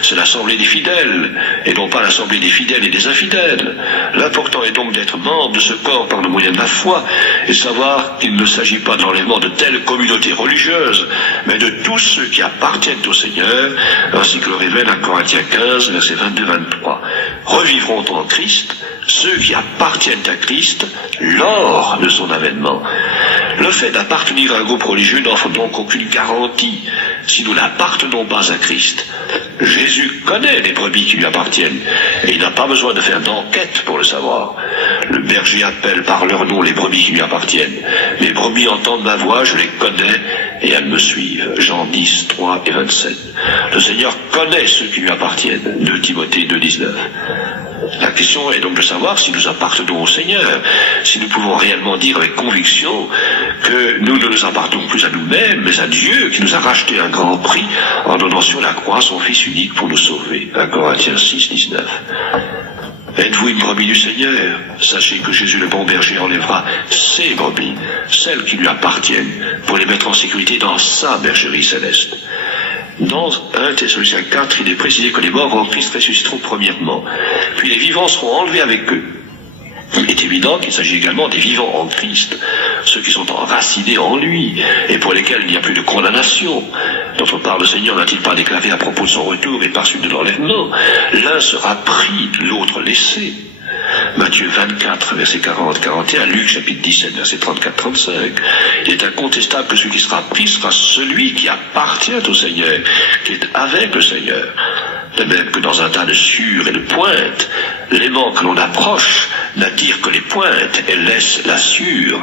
C'est l'assemblée des fidèles, et non pas l'assemblée des fidèles et des infidèles. L'important est donc d'être membre de ce corps par le moyen de la foi, et savoir qu'il ne s'agit pas de l'enlèvement de telle communauté religieuse, mais de tous ceux qui appartiennent au Seigneur, ainsi que le révèle 1 Corinthiens 15, versets 22-23. Revivront en Christ ceux qui appartiennent à Christ lors de son avènement. Le fait d'appartenir à un groupe religieux n'offre donc aucune garantie si nous n'appartenons pas à Christ. Jésus connaît les brebis qui lui appartiennent, et il n'a pas besoin de faire d'enquête pour le savoir. Le berger appelle par leur nom les brebis qui lui appartiennent. Les brebis entendent ma voix, je les connais, et elles me suivent. Jean 10, 3 et 27. Le Seigneur connaît ceux qui lui appartiennent. 2 Timothée 2, 19. La question est donc de savoir si nous appartenons au Seigneur, si nous pouvons réellement dire avec conviction que nous ne nous appartenons plus à nous-mêmes, mais à Dieu qui nous a racheté un grand prix en donnant sur la croix son Fils unique pour nous sauver. 1 Corinthiens 6, 19. Êtes-vous une brebis du Seigneur? Sachez que Jésus le bon berger enlèvera ses brebis, celles qui lui appartiennent, pour les mettre en sécurité dans sa bergerie céleste. Dans 1 Thessaloniciens 4, il est précisé que les morts en Christ ressusciteront premièrement, puis les vivants seront enlevés avec eux. Il est évident qu'il s'agit également des vivants en Christ, ceux qui sont enracinés en lui, et pour lesquels il n'y a plus de condamnation. D'autre part, le Seigneur n'a-t-il pas déclaré à propos de son retour et par suite de l'enlèvement, l'un sera pris, l'autre laissé. Matthieu 24, verset 40-41, Luc chapitre 17, verset 34-35. Il est incontestable que celui qui sera pris sera celui qui appartient au Seigneur, qui est avec le Seigneur. De même que dans un tas de sueurs et de pointes, l'aimant que l'on approche n'attire que les pointes et laisse la sueur.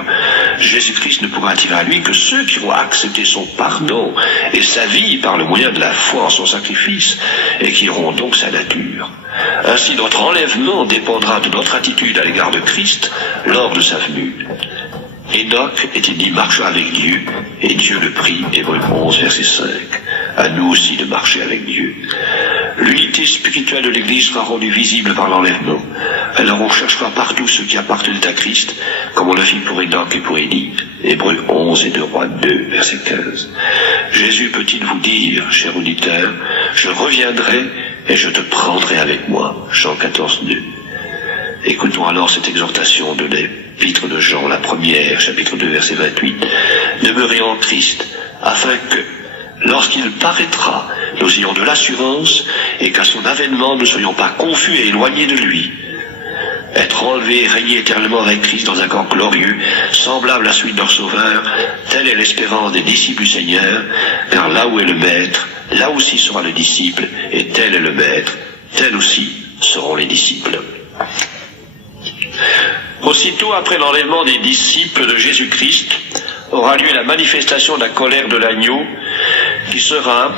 Jésus-Christ ne pourra attirer à lui que ceux qui ont accepté son pardon et sa vie par le moyen de la foi en son sacrifice, et qui auront donc sa nature. Ainsi, notre enlèvement dépendra de notre attitude à l'égard de Christ lors de sa venue. Enoch, est-il dit, marcha avec Dieu, et Dieu le prit, Hébreux 11, verset 5. À nous aussi de marcher avec Dieu. L'unité spirituelle de l'Église sera rendue visible par l'enlèvement. Alors on cherchera partout ceux qui appartenaient à Christ, comme on l'a fait pour Enoch et pour Élie. Hébreux 11 et 2 Rois 2, verset 15. Jésus peut-il vous dire, cher auditeur, je reviendrai et je te prendrai avec moi. Jean 14, 2. Écoutons alors cette exhortation de l'épître de Jean, la première, chapitre 2, verset 28. Demeurez en Christ, afin que, lorsqu'il paraîtra, nous ayons de l'assurance, et qu'à son avènement nous ne soyons pas confus et éloignés de lui. Être enlevé et régner éternellement avec Christ dans un corps glorieux, semblable à celui de leur Sauveur, telle est l'espérance des disciples du Seigneur, car là où est le Maître, là aussi sera le disciple, et tel est le maître, tels aussi seront les disciples. Aussitôt après l'enlèvement des disciples de Jésus-Christ, aura lieu la manifestation de la colère de l'agneau, qui sera,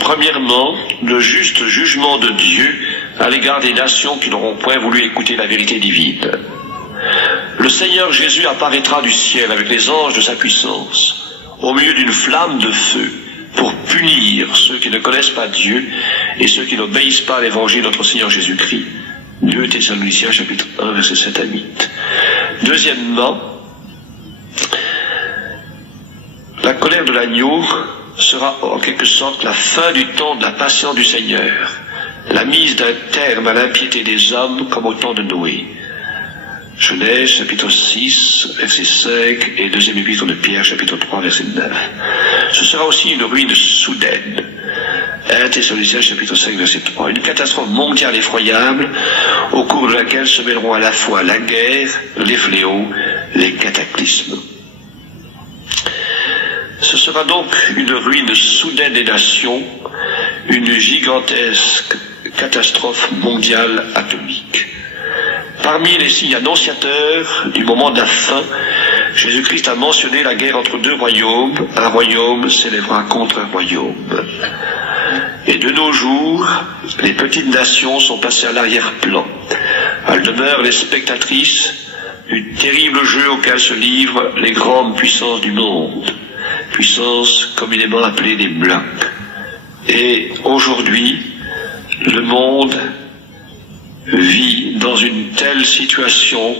premièrement, le juste jugement de Dieu à l'égard des nations qui n'auront point voulu écouter la vérité divine. Le Seigneur Jésus apparaîtra du ciel avec les anges de sa puissance, au milieu d'une flamme de feu, pour punir ceux qui ne connaissent pas Dieu et ceux qui n'obéissent pas à l'évangile de notre Seigneur Jésus-Christ. 2 Thessaloniciens chapitre 1 versets 7 à 8. Deuxièmement, la colère de l'agneau sera en quelque sorte la fin du temps de la patience du Seigneur, la mise d'un terme à l'impiété des hommes comme au temps de Noé. Genèse chapitre 6 verset 5 et deuxième épître de Pierre chapitre 3 verset 9. Ce sera aussi une ruine soudaine. 1 Thessaloniciens chapitre 5 verset 3. Une catastrophe mondiale effroyable au cours de laquelle se mêleront à la fois la guerre, les fléaux, les cataclysmes. Ce sera donc une ruine soudaine des nations, une gigantesque catastrophe mondiale atomique. Parmi les signes annonciateurs du moment de la fin, Jésus-Christ a mentionné la guerre entre deux royaumes. Un royaume s'élèvera contre un royaume. Et de nos jours, les petites nations sont passées à l'arrière-plan. Elles demeurent les spectatrices du terrible jeu auquel se livrent les grandes puissances du monde. Puissances communément appelées des blocs. Et aujourd'hui, le monde vit dans une telle situation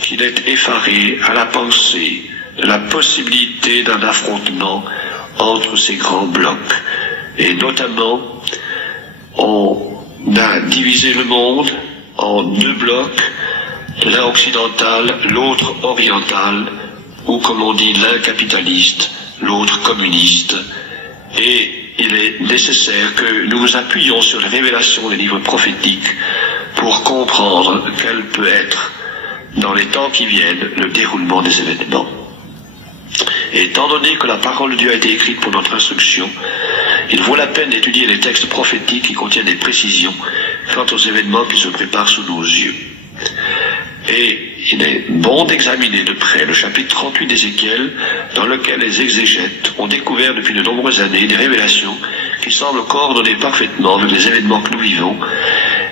qu'il est effaré à la pensée de la possibilité d'un affrontement entre ces grands blocs. Et notamment, on a divisé le monde en deux blocs, l'un occidental, l'autre oriental, ou comme on dit, l'un capitaliste, l'autre communiste. Et il est nécessaire que nous nous appuyions sur les révélations des livres prophétiques pour comprendre quel peut être, dans les temps qui viennent, le déroulement des événements. Et étant donné que la parole de Dieu a été écrite pour notre instruction, il vaut la peine d'étudier les textes prophétiques qui contiennent des précisions quant aux événements qui se préparent sous nos yeux. Et il est bon d'examiner de près le chapitre 38 d'Ézéchiel, dans lequel les exégètes ont découvert depuis de nombreuses années des révélations qui semblent coordonner parfaitement avec les événements que nous vivons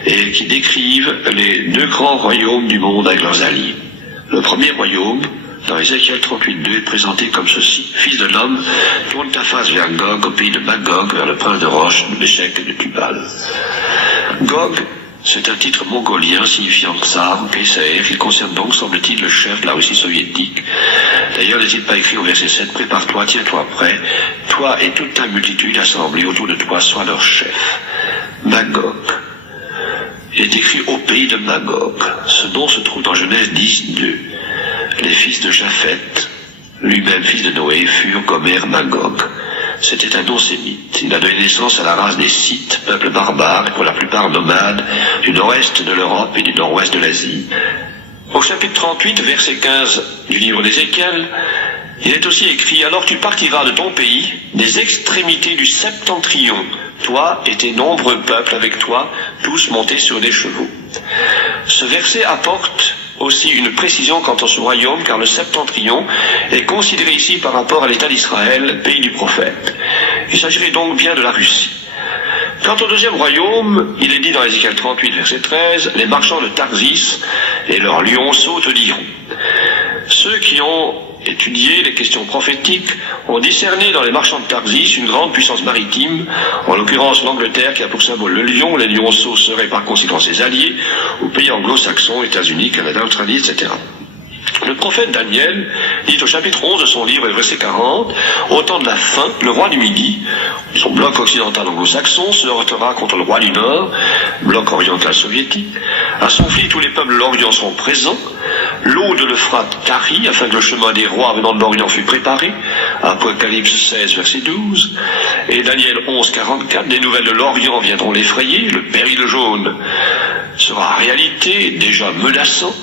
et qui décrivent les deux grands royaumes du monde avec leurs alliés. Le premier royaume, dans Ézéchiel 38.2, est présenté comme ceci. Fils de l'homme, tourne ta face vers Gog, au pays de Magog, vers le prince de Roche, de Méshec et de Tubal. Gog, c'est un titre mongolien signifiant tsar ou Kaiser. Il concerne donc, semble-t-il, le chef de la Russie soviétique. D'ailleurs, n'est-il pas écrit au verset 7, prépare-toi, tiens-toi prêt, toi et toute ta multitude assemblée autour de toi, sois leur chef. Magog. Il est écrit au pays de Magog. Ce nom se trouve dans Genèse 10.2. Les fils de Japheth, lui-même fils de Noé, furent Gomer, Magog. C'était un nom sémite. Il a donné naissance à la race des Scythes, peuple barbare, pour la plupart nomades, du nord-est de l'Europe et du nord-ouest de l'Asie. Au chapitre 38, verset 15 du livre d'Ézéchiel, il est aussi écrit « Alors tu partiras de ton pays, des extrémités du septentrion, toi et tes nombreux peuples avec toi, tous montés sur des chevaux. » Ce verset apporte aussi une précision quant à ce royaume, car le septentrion est considéré ici par rapport à l'État d'Israël, pays du prophète. Il s'agirait donc bien de la Russie. Quant au deuxième royaume, il est dit dans Ézéchiel 38, verset 13, « Les marchands de Tarsis et leurs lionceaux te diront. » Ceux qui ont étudié les questions prophétiques ont discerné dans les marchands de Tarsis une grande puissance maritime, en l'occurrence l'Angleterre qui a pour symbole le lion. Les lionceaux seraient par conséquent ses alliés, aux pays anglo-saxons, États-Unis, Canada, Australie, etc. Le prophète Daniel dit au chapitre 11 de son livre, verset 40, « Au temps de la fin, le roi du Midi, son bloc occidental anglo-saxon, se heurtera contre le roi du Nord, bloc oriental soviétique. À son fil, tous les peuples de l'Orient seront présents. L'eau de l'Euphrate tarit, afin que le chemin des rois venant de l'Orient fût préparé. » Apocalypse 16, verset 12. Et Daniel 11, 44, « Des nouvelles de l'Orient viendront l'effrayer. Le péril jaune sera réalité, déjà menaçant.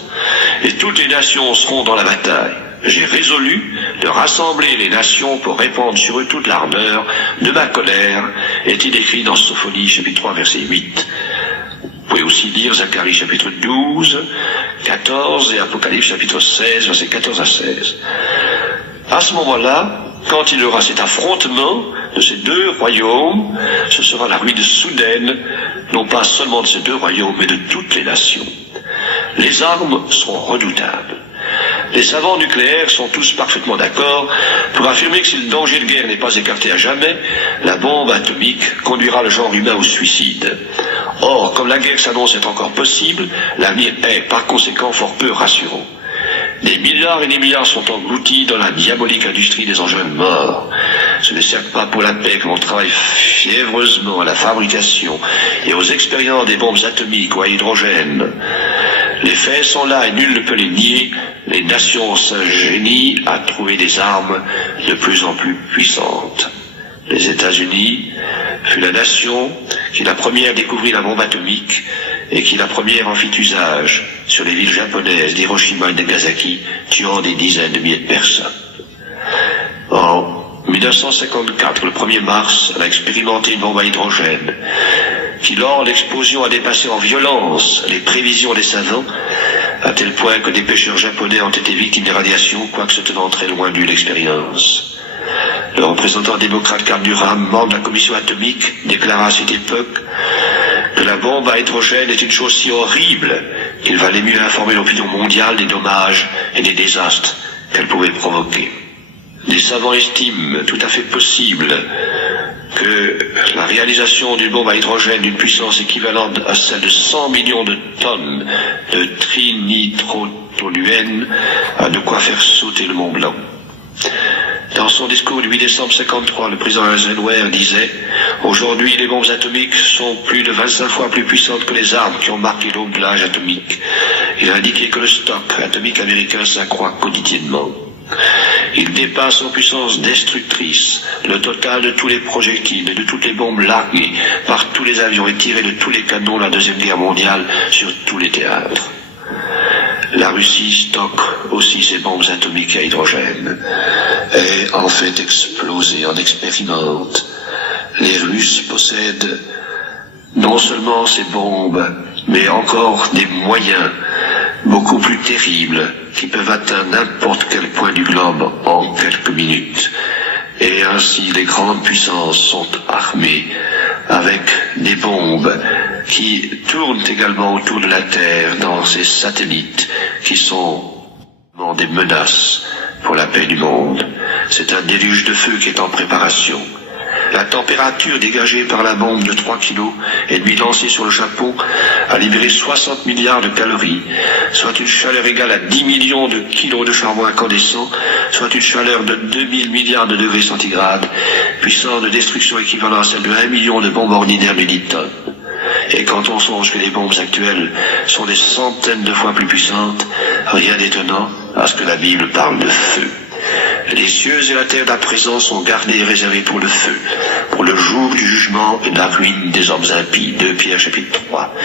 Et toutes les nations seront dans la bataille. J'ai résolu de rassembler les nations pour répandre sur eux toute l'ardeur de ma colère est-il écrit dans Sophonie chapitre 3 verset 8. Vous pouvez aussi lire Zacharie chapitre 12, 14 et Apocalypse chapitre 16 verset 14 à 16. À ce moment-là, quand il y aura cet affrontement de ces deux royaumes, ce sera la ruine soudaine, non pas seulement de ces deux royaumes, mais de toutes les nations. Les armes seront redoutables. Les savants nucléaires sont tous parfaitement d'accord pour affirmer que si le danger de guerre n'est pas écarté à jamais, la bombe atomique conduira le genre humain au suicide. Or, comme la guerre s'annonce être encore possible, l'avenir est par conséquent fort peu rassurant. Des milliards et des milliards sont engloutis dans la diabolique industrie des engins de mort. Ce n'est certes pas pour la paix que l'on travaille fiévreusement à la fabrication et aux expériences des bombes atomiques ou à hydrogène. Les faits sont là et nul ne peut les nier. Les nations s'ingénient à trouver des armes de plus en plus puissantes. Les États-Unis fut la nation qui la première découvrit la bombe atomique et qui la première en fit usage sur les villes japonaises d'Hiroshima et de Nagasaki, tuant des dizaines de milliers de personnes. En 1954, le 1er mars, elle a expérimenté une bombe à hydrogène qui, lors de l'explosion, a dépassé en violence les prévisions des savants, à tel point que des pêcheurs japonais ont été victimes des radiations, quoique se tenant très loin d'eux l'expérience. Le représentant démocrate Carl Durham, membre de la commission atomique, déclara à cette époque que la bombe à hydrogène est une chose si horrible qu'il valait mieux informer l'opinion mondiale des dommages et des désastres qu'elle pouvait provoquer. Les savants estiment tout à fait possible que la réalisation d'une bombe à hydrogène d'une puissance équivalente à celle de 100 millions de tonnes de trinitrotoluène a de quoi faire sauter le Mont Blanc. Dans son discours du 8 décembre 1953, le président Eisenhower disait « Aujourd'hui, les bombes atomiques sont plus de 25 fois plus puissantes que les armes qui ont marqué l'aube de l'âge atomique. » Il a indiqué que le stock atomique américain s'accroît quotidiennement. Il dépasse en puissance destructrice le total de tous les projectiles et de toutes les bombes larguées par tous les avions et tirées de tous les canons de la Deuxième Guerre mondiale sur tous les théâtres. La Russie stocke aussi ses bombes atomiques à hydrogène et en fait exploser, en expérimente. Les Russes possèdent non seulement ces bombes, mais encore des moyens beaucoup plus terribles qui peuvent atteindre n'importe quel point du globe en quelques minutes. Et ainsi les grandes puissances sont armées avec des bombes qui tournent également autour de la Terre dans ces satellites qui sont des menaces pour la paix du monde. C'est un déluge de feu qui est en préparation. La température dégagée par la bombe de 3 kilos et demi lancée sur le Japon a libéré 60 milliards de calories, soit une chaleur égale à 10 millions de kilos de charbon incandescent, soit une chaleur de 2000 milliards de degrés centigrades, puissance de destruction équivalente à celle de 1 million de bombes ordinaires de 10 tonnes. Et quand on songe que les bombes actuelles sont des centaines de fois plus puissantes, rien d'étonnant à ce que la Bible parle de feu. Les cieux et la terre d'à présent sont gardés et réservés pour le feu, pour le jour du jugement et de la ruine des hommes impies. 2 Pierre chapitre 3.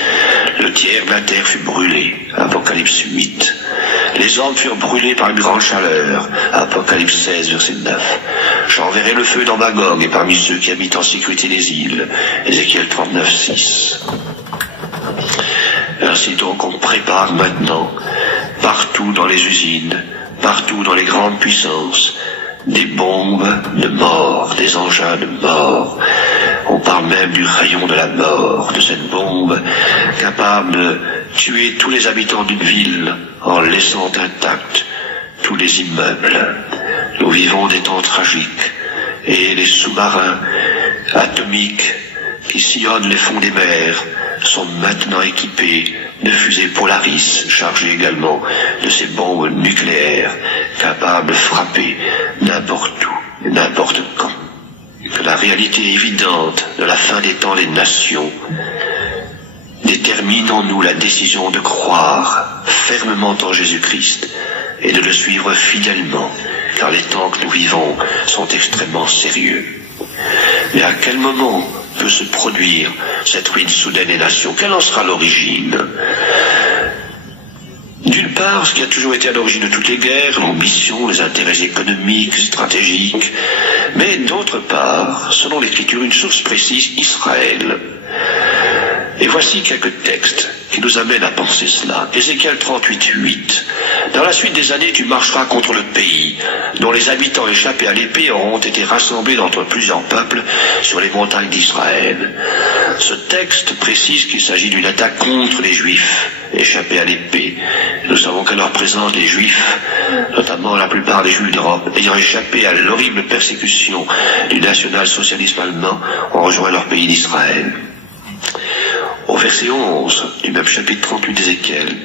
Le tiers de la terre fut brûlé. Apocalypse 8. Les hommes furent brûlés par une grande chaleur. Apocalypse 16, verset 9. J'enverrai le feu dans Magog et parmi ceux qui habitent en sécurité les îles. Ézéchiel 39, 6. Ainsi donc on prépare maintenant, partout dans les usines, partout dans les grandes puissances, des bombes de mort, des engins de mort. On parle même du rayon de la mort, de cette bombe capable de tuer tous les habitants d'une ville en laissant intacts tous les immeubles. Nous vivons des temps tragiques et les sous-marins atomiques qui sillonnent les fonds des mers sont maintenant équipés de fusées Polaris, chargées également de ces bombes nucléaires capables de frapper n'importe où et n'importe quand. Que la réalité évidente de la fin des temps des nations détermine en nous la décision de croire fermement en Jésus-Christ et de le suivre fidèlement, car les temps que nous vivons sont extrêmement sérieux. Mais à quel moment peut se produire cette ruine soudaine des nations? Quelle en sera l'origine? D'une part, ce qui a toujours été à l'origine de toutes les guerres, l'ambition, les intérêts économiques, stratégiques, mais d'autre part, selon l'Écriture, une source précise, Israël. Et voici quelques textes qui nous amènent à penser cela. Ézéchiel 38:8. Dans la suite des années, tu marcheras contre le pays, dont les habitants échappés à l'épée auront été rassemblés d'entre plusieurs peuples sur les montagnes d'Israël. Ce texte précise qu'il s'agit d'une attaque contre les Juifs échappés à l'épée. Nous savons qu'à leur présence, les Juifs, notamment la plupart des Juifs d'Europe, ayant échappé à l'horrible persécution du national-socialisme allemand, ont rejoint leur pays d'Israël. Au verset 11 du même chapitre 38 d'Ézéchiel,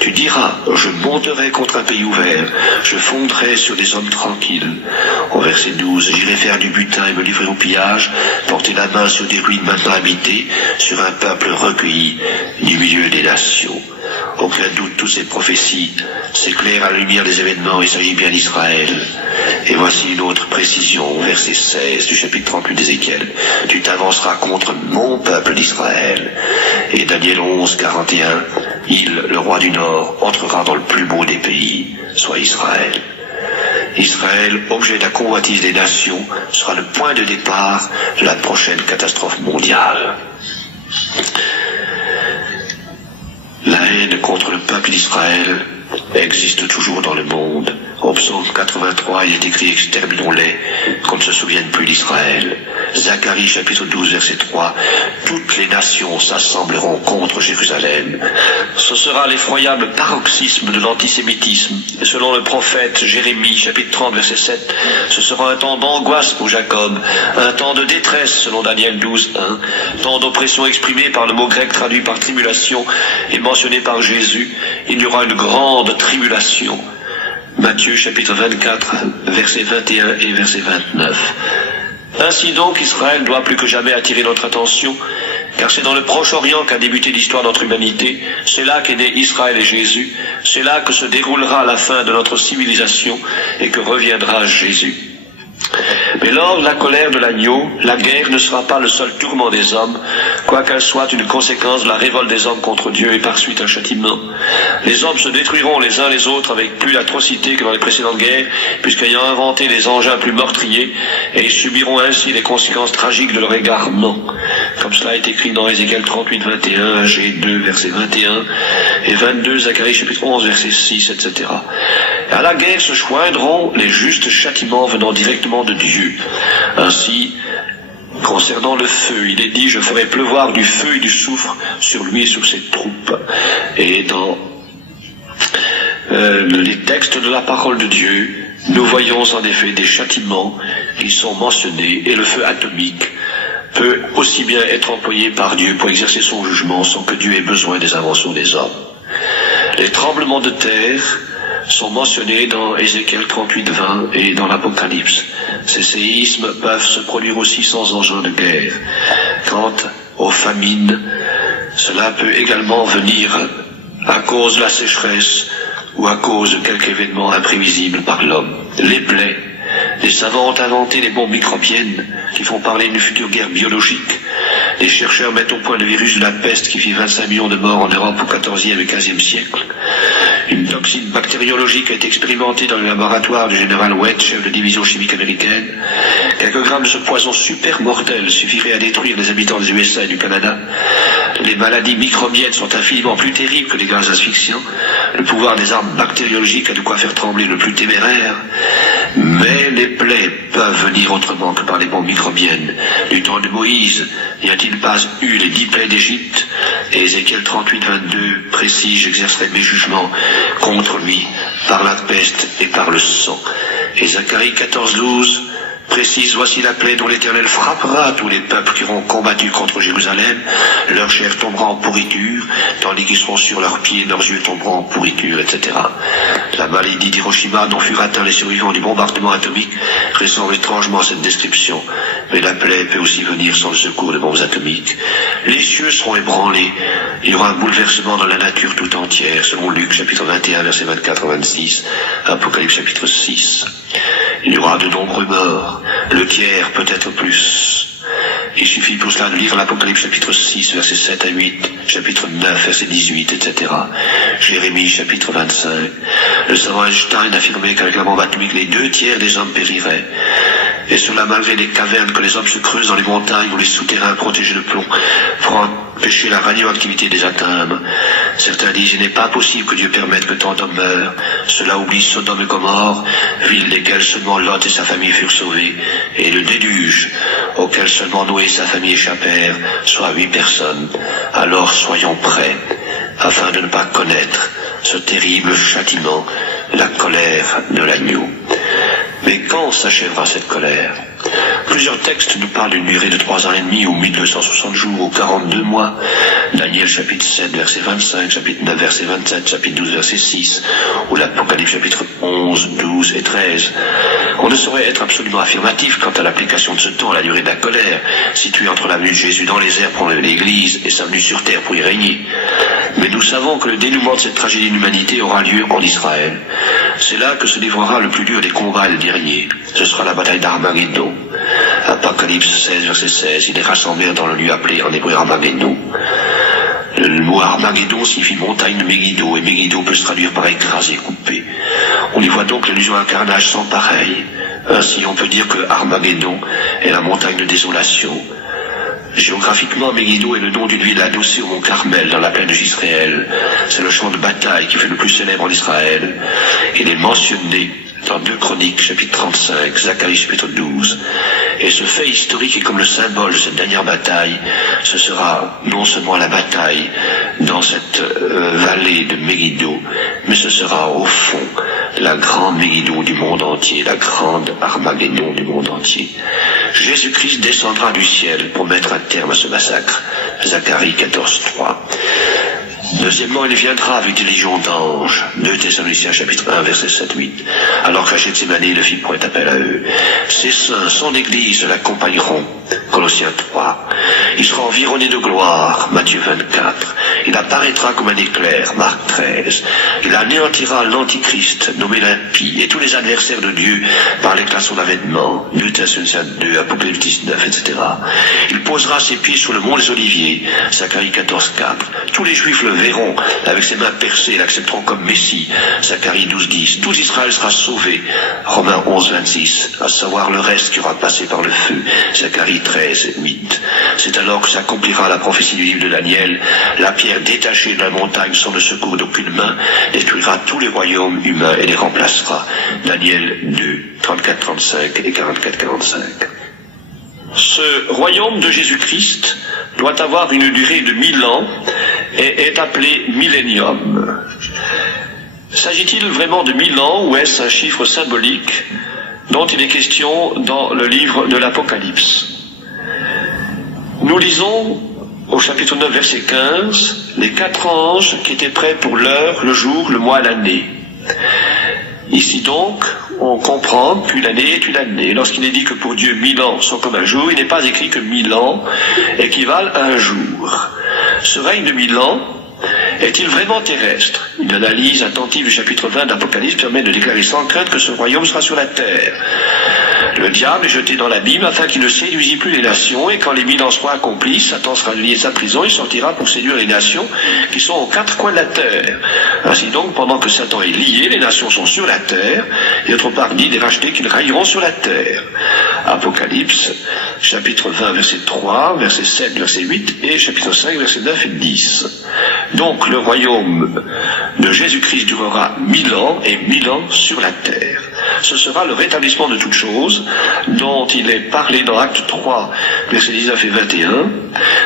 tu diras, je monterai contre un pays ouvert, je fondrai sur des hommes tranquilles. Au verset 12, j'irai faire du butin et me livrer au pillage, porter la main sur des ruines maintenant habitées, sur un peuple recueilli du milieu des nations. Aucun doute, toutes ces prophéties s'éclairent à la lumière des événements, il s'agit bien d'Israël. Et voici une autre précision, au verset 16 du chapitre 38 d'Ézéchiel. Tu t'avanceras contre mon peuple d'Israël. Et Daniel 11:41, il, le roi du Nord, entrera dans le plus beau des pays, soit Israël. Israël, objet de la convoitise des nations, sera le point de départ de la prochaine catastrophe mondiale. La haine contre le peuple d'Israël existe toujours dans le monde. Au psaume 83, il est écrit « Exterminons-les, qu'on ne se souvienne plus d'Israël ». Zacharie, chapitre 12, verset 3, « Toutes les nations s'assembleront contre Jérusalem ». Ce sera l'effroyable paroxysme de l'antisémitisme. Et selon le prophète Jérémie, chapitre 30, verset 7, ce sera un temps d'angoisse pour Jacob, un temps de détresse selon Daniel 12, 1, temps d'oppression exprimé par le mot grec traduit par tribulation et mentionné par Jésus. Il y aura une grande tribulation. Matthieu chapitre 24, versets 21 et verset 29. Ainsi donc, Israël doit plus que jamais attirer notre attention, car c'est dans le Proche-Orient qu'a débuté l'histoire de notre humanité, c'est là qu'est né Israël et Jésus, c'est là que se déroulera la fin de notre civilisation et que reviendra Jésus. Mais lors de la colère de l'agneau, la guerre ne sera pas le seul tourment des hommes, quoiqu'elle soit une conséquence de la révolte des hommes contre Dieu et par suite un châtiment. Les hommes se détruiront les uns les autres avec plus d'atrocité que dans les précédentes guerres, puisqu'ayant inventé les engins plus meurtriers, et ils subiront ainsi les conséquences tragiques de leur égarement. Comme cela est écrit dans Ézéchiel 38, 21, Agé 2, verset 21, et 22, Zacharie chapitre 11, verset 6, etc. Et à la guerre se joindront les justes châtiments venant directement de Dieu. Ainsi, concernant le feu, il est dit « Je ferai pleuvoir du feu et du soufre sur lui et sur ses troupes ». Et dans les textes de la parole de Dieu, nous voyons en effet des châtiments qui sont mentionnés, et le feu atomique peut aussi bien être employé par Dieu pour exercer son jugement sans que Dieu ait besoin des inventions des hommes. Les tremblements de terre sont mentionnés dans Ézéchiel 38, 20 et dans l'Apocalypse. Ces séismes peuvent se produire aussi sans engin de guerre. Quant aux famines, cela peut également venir à cause de la sécheresse ou à cause de quelque événement imprévisible par l'homme. Les plaies. Les savants ont inventé les bombes microbiennes qui font parler d'une future guerre biologique. Les chercheurs mettent au point le virus de la peste qui fit 25 millions de morts en Europe au XIVe et XVe siècle. Une toxine bactériologique a été expérimentée dans le laboratoire du général Webb, chef de division chimique américaine. Quelques grammes de ce poison super mortel suffiraient à détruire les habitants des USA et du Canada. Les maladies microbiennes sont infiniment plus terribles que les gaz asphyxiants. Le pouvoir des armes bactériologiques a de quoi faire trembler le plus téméraire. Mais les plaies peuvent venir autrement que par les bombes microbiennes. Du temps de Moïse, n'y a-t-il pas eu les 10 plaies d'Égypte? Et Ézéchiel 38, 22 précise « J'exercerai mes jugements contre lui par la peste et par le sang ». Et Zacharie 14, 12 précise « Voici la plaie dont l'Éternel frappera tous les peuples qui auront combattu contre Jérusalem. Leur chair tombera en pourriture, tandis qu'ils seront sur leurs pieds, leurs yeux tomberont en pourriture, etc. » La maladie d'Hiroshima dont furent atteints les survivants du bombardement atomique ressemble étrangement à cette description. Mais la plaie peut aussi venir sans le secours de bombes atomiques. Les cieux seront ébranlés. Il y aura un bouleversement dans la nature tout entière, selon Luc chapitre 21, versets 24 à 26, Apocalypse chapitre 6. Il y aura de nombreux morts, le tiers peut-être plus. Il suffit pour cela de lire l'Apocalypse chapitre 6, versets 7 à 8, chapitre 9, verset 18, etc. Jérémie chapitre 25. Le savant Einstein affirmait qu'avec la bombe atomique, les 2/3 des hommes périraient. Et cela malgré les cavernes que les hommes se creusent dans les montagnes ou les souterrains protégés de plomb pour empêcher la radioactivité des atomes. Certains disent, il n'est pas possible que Dieu permette que tant d'hommes meurent. Cela oublie Sodome et Gomorrhe, villes desquelles seulement Lot et sa famille furent sauvés, et le déluge, auquel seulement Noé et sa famille échappèrent, soit 8 personnes. Alors soyons prêts, afin de ne pas connaître ce terrible châtiment, la colère de l'agneau. Mais quand s'achèvera cette colère? Plusieurs textes nous parlent d'une durée de 3 ans et demi, ou 1260 jours, ou 42 mois. Daniel chapitre 7, verset 25, chapitre 9, verset 27, chapitre 12, verset 6, ou l'Apocalypse chapitre 11, 12 et 13. On ne saurait être absolument affirmatif quant à l'application de ce temps à la durée de la colère, située entre la venue de Jésus dans les airs pour enlever l'Église et sa venue sur terre pour y régner. Mais nous savons que le dénouement de cette tragédie de l'humanité aura lieu en Israël. C'est là que se livrera le plus dur des combats et le dernier. Ce sera la bataille d'Armageddon. Apocalypse 16, verset 16, ils les rassemblèrent dans le lieu appelé en hébreu Armageddon. Le mot Armageddon signifie montagne de Megiddo, et Megiddo peut se traduire par écrasé, coupé. On y voit donc l'allusion à un carnage sans pareil. Ainsi, on peut dire que Armageddon est la montagne de désolation. Géographiquement, Megiddo est le nom d'une ville adossée au mont Carmel, dans la plaine de Jisraël. C'est le champ de bataille qui fait le plus célèbre en Israël. Il est mentionné dans 2 Chroniques, chapitre 35, Zacharie, chapitre 12. Et ce fait historique est comme le symbole de cette dernière bataille. Ce sera non seulement la bataille dans cette vallée de Megiddo, mais ce sera au fond la grande Megiddo du monde entier, la grande Armageddon du monde entier. Jésus-Christ descendra du ciel pour mettre un terme à ce massacre. Zacharie 14, 3. Deuxièmement, il viendra avec des légions d'anges. 2 Thessaloniciens chapitre 1, verset 7-8. Alors qu'à Gethsémani, il fit point appel à eux. Ses saints, son église, l'accompagneront. Colossiens 3. Il sera environné de gloire. Matthieu 24. Il apparaîtra comme un éclair. Marc 13. Il anéantira l'antichrist, nommé l'impie, et tous les adversaires de Dieu par l'éclat de son avènement. 2 Thessaloniciens 2, Apocalypse 19, etc. Il posera ses pieds sur le mont des Oliviers. Zacharie 14, 4. Tous les Juifs le verront, avec ses mains percées, l'accepteront comme Messie. Zacharie 12, 10. Tout Israël sera sauvé. Romains 11, 26. À savoir le reste qui aura passé par le feu. Zacharie 13, 8. C'est alors que s'accomplira la prophétie du livre de Daniel. La pierre détachée de la montagne sans le secours d'aucune main détruira tous les royaumes humains et les remplacera. Daniel 2, 34-35 et 44-45. Ce royaume de Jésus-Christ doit avoir une durée de 1000 ans et est appelé millénium. S'agit-il vraiment de 1000 ans ou est-ce un chiffre symbolique dont il est question dans le livre de l'Apocalypse? Nous lisons au chapitre 9, verset 15, les 4 anges qui étaient prêts pour l'heure, le jour, le mois, l'année. Ici donc, on comprend qu'une année est une année. Lorsqu'il est dit que pour Dieu 1000 ans sont comme un jour, il n'est pas écrit que 1000 ans équivalent à un jour. Ce règne de 1000 ans est-il vraiment terrestre? Une analyse attentive du chapitre 20 d'Apocalypse permet de déclarer sans crainte que ce royaume sera sur la terre. Le diable est jeté dans l'abîme afin qu'il ne séduisit plus les nations, et quand les 1000 ans seront accomplis, Satan sera lié de sa prison, il sortira pour séduire les nations qui sont aux 4 coins de la terre. Ainsi donc, pendant que Satan est lié, les nations sont sur la terre, et d'autre part dit des rachetés qu'ils règneront sur la terre. Apocalypse, chapitre 20, verset 3, verset 7, verset 8, et chapitre 5, verset 9 et 10. Donc le royaume de Jésus-Christ durera 1000 ans, et 1000 ans sur la terre. Ce sera le rétablissement de toutes choses, dont il est parlé dans Acte 3, versets 19 et 21.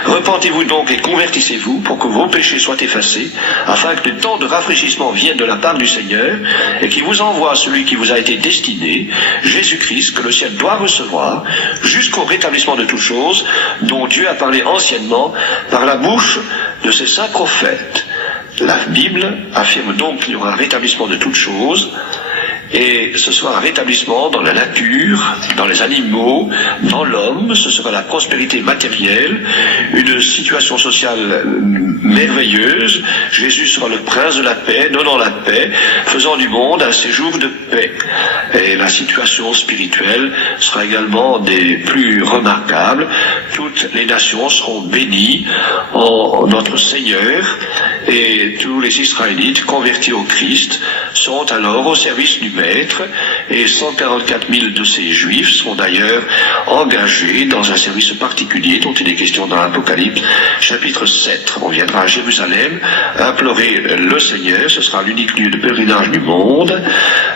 Repentez-vous donc et convertissez-vous pour que vos péchés soient effacés, afin que le temps de rafraîchissement vienne de la part du Seigneur, et qu'il vous envoie celui qui vous a été destiné, Jésus-Christ, que le ciel doit recevoir, jusqu'au rétablissement de toutes choses, dont Dieu a parlé anciennement par la bouche de ses saints prophètes. La Bible affirme donc qu'il y aura un rétablissement de toutes choses, Et ce sera un rétablissement dans la nature, dans les animaux, dans l'homme. Ce sera la prospérité matérielle, une situation sociale merveilleuse. Jésus sera le prince de la paix, donnant la paix, faisant du monde un séjour de paix. Et la situation spirituelle sera également des plus remarquables. Toutes les nations seront bénies en notre Seigneur, et tous les Israélites convertis au Christ seront alors au service du Maître, et 144 000 de ces Juifs seront d'ailleurs engagés dans un service particulier dont il est question dans l'Apocalypse, chapitre 7. On viendra à Jérusalem implorer le Seigneur, ce sera l'unique lieu de pèlerinage du monde.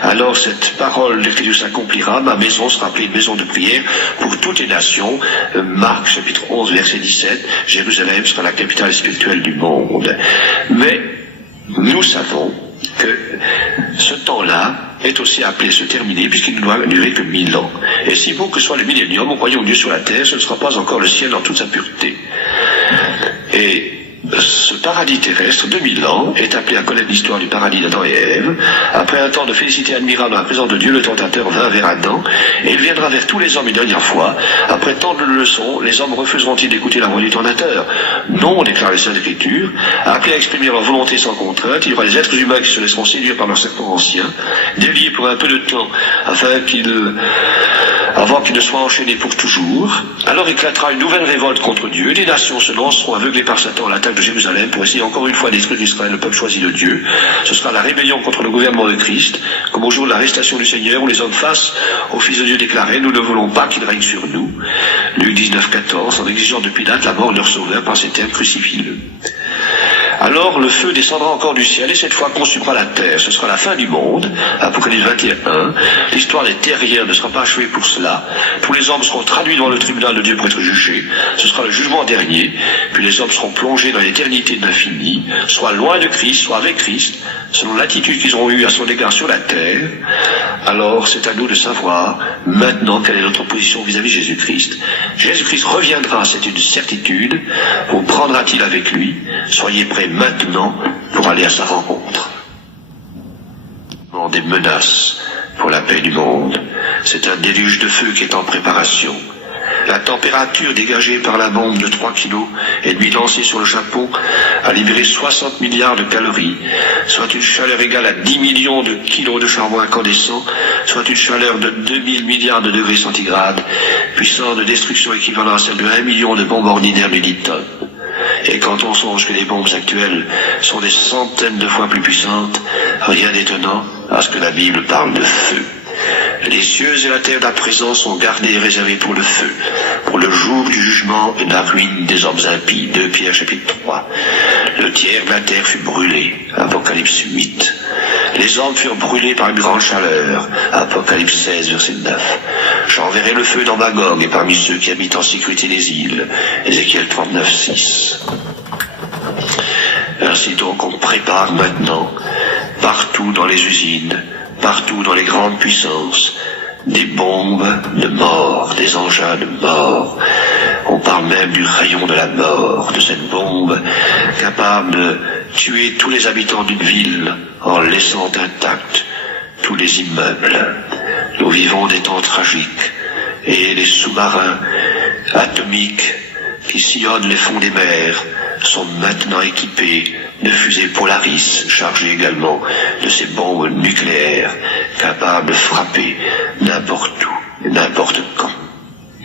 Alors cette parole de Jésus s'accomplira, ma maison sera appelée une maison de prière pour toutes les nations. Marc chapitre 11 verset 17, Jérusalem sera la capitale spirituelle du monde. Mais nous savons que ce temps-là est aussi appelé à se terminer, puisqu'il ne doit durer que 1000 ans. Et si beau que soit le millénium, au royaume de Dieu sur la terre, ce ne sera pas encore le ciel dans toute sa pureté. Et ce paradis terrestre de 1000 ans est appelé à connaître l'histoire du paradis d'Adam et Ève. Après un temps de félicité admirable dans la présence de Dieu, le tentateur vint vers Adam, et il viendra vers tous les hommes une dernière fois. Après tant de leçons, les hommes refuseront-ils d'écouter la voix du tentateur? Non, déclare les Saintes Écritures. Appelés à exprimer leur volonté sans contrainte, il y aura des êtres humains qui se laisseront séduire par leur serpent ancien, déliés pour un peu de temps, avant qu'ils ne soient enchaînés pour toujours. Alors éclatera une nouvelle révolte contre Dieu. Les nations se lanceront aveuglées par Satan à l'attaque de Jérusalem pour essayer encore une fois de détruire Israël, le peuple choisi de Dieu. Ce sera la rébellion contre le gouvernement de Christ, comme au jour de l'arrestation du Seigneur, où les hommes face au Fils de Dieu déclaraient: nous ne voulons pas qu'il règne sur nous. Luc 19, 14, en exigeant de Pilate la mort de leur sauveur par ces termes: crucifie-le. Alors le feu descendra encore du ciel, et cette fois consumera la terre. Ce sera la fin du monde. Apocalypse 21. L'histoire des terriens ne sera pas achevée pour cela. Tous les hommes seront traduits devant le tribunal de Dieu pour être jugés. Ce sera le jugement dernier. Puis les hommes seront plongés dans l'éternité de l'infini, soit loin de Christ, soit avec Christ, selon l'attitude qu'ils ont eue à son égard sur la terre. Alors c'est à nous de savoir maintenant quelle est notre position vis-à-vis de Jésus-Christ. Jésus-Christ reviendra, c'est une certitude. Vous prendra-t-il avec lui? Soyez prêts maintenant pour aller à sa rencontre. Des menaces pour la paix du monde. C'est un déluge de feu qui est en préparation. La température dégagée par la bombe de 3 kilos et demi lancée sur le Japon a libéré 60 milliards de calories, soit une chaleur égale à 10 millions de kilos de charbon incandescent, soit une chaleur de 2000 milliards de degrés centigrades, puissance de destruction équivalent à celle de 1 million de bombes ordinaires millitonnes. Et quand on songe que les bombes actuelles sont des centaines de fois plus puissantes, rien d'étonnant à ce que la Bible parle de feu. Les cieux et la terre d'à présent sont gardés et réservés pour le feu, pour le jour du jugement et de la ruine des hommes impies. 2 Pierre chapitre 3. Le tiers de la terre fut brûlé. Apocalypse 8. Les hommes furent brûlés par une grande chaleur. Apocalypse 16, verset 9. J'enverrai le feu dans Magog et parmi ceux qui habitent en sécurité des îles. Ézéchiel 39, 6. Ainsi donc on prépare maintenant, partout dans les usines, partout dans les grandes puissances, des bombes de mort, des engins de mort. On parle même du rayon de la mort, de cette bombe capable de tuer tous les habitants d'une ville en laissant intacts tous les immeubles. Nous vivons des temps tragiques et les sous-marins atomiques qui sillonnent les fonds des mers sont maintenant équipés de fusées Polaris, chargées également de ces bombes nucléaires capables de frapper n'importe où et n'importe quand.